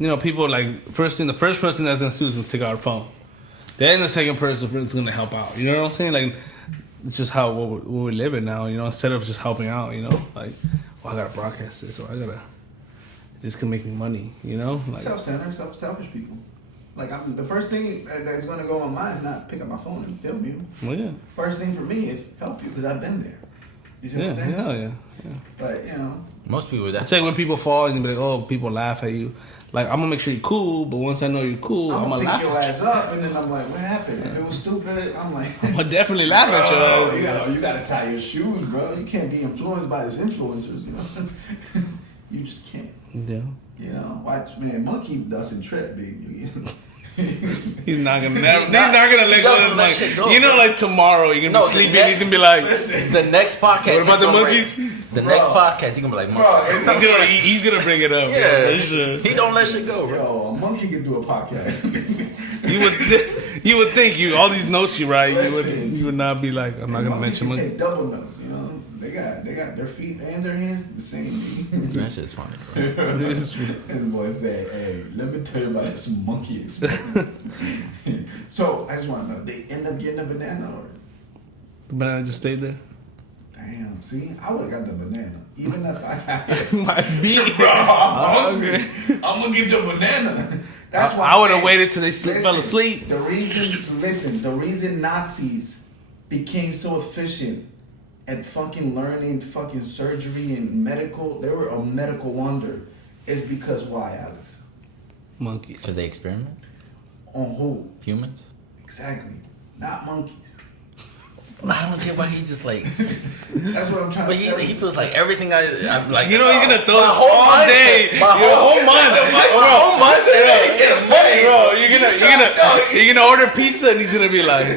People like the first person that's gonna do is gonna take out a phone. Then the second person is gonna help out. You know what I'm saying? Like, it's just how what we live in now. Instead of just helping out. Like, I gotta broadcast this, or I gotta. This can make me money. Like Self-centered, selfish people. Like the first thing that's gonna go on mine is not pick up my phone and film you. Well, yeah. First thing for me is help you because I've been there. You see what I'm saying? Yeah. But Most people. It's like when people fall and you be like, oh, people laugh at you. Like, I'm gonna make sure you're cool, but once I know you're cool, I'm gonna laugh pick your at ass up, and then I'm like, what happened? If it was stupid, I'm like, you. I'm gonna definitely laugh at your ass. You gotta tie your shoes, bro. You can't be influenced by these influencers, You just can't. Yeah. Watch, man, monkey doesn't trip, baby. He's not gonna let go. Let shit go, like tomorrow you're gonna be sleeping. You can be like, listen, the next podcast. What about the monkeys? Next podcast, he gonna be like, monkeys. He's gonna bring it up. Yeah, bro, for sure. He don't let shit go, bro. Yo, a monkey can do a podcast. You would think all these notes you write. Listen, you would not be like, I'm not gonna monkeys mention can monkey. take double notes. They got their feet and their hands the same. That shit's funny, bro. This boy said, "Hey, let me tell you about this monkey experience." So I just want to know, they end up getting a banana or? The banana just stayed there. Damn, see, I would have got the banana, even if I got Must be. Bro, I'm gonna get the banana. That's why I would have waited till they fell asleep. The reason Nazis became so efficient at fucking learning fucking surgery and medical, they were a medical wonder, is because why, Alex? Monkeys. Because they experiment? On who? Humans? Exactly. Not monkeys. I don't get why he just like. That's what I'm trying But to tell he you. feels like everything I'm like. He's gonna throw this whole all day. My whole Bro, you're gonna order pizza and he's gonna be like,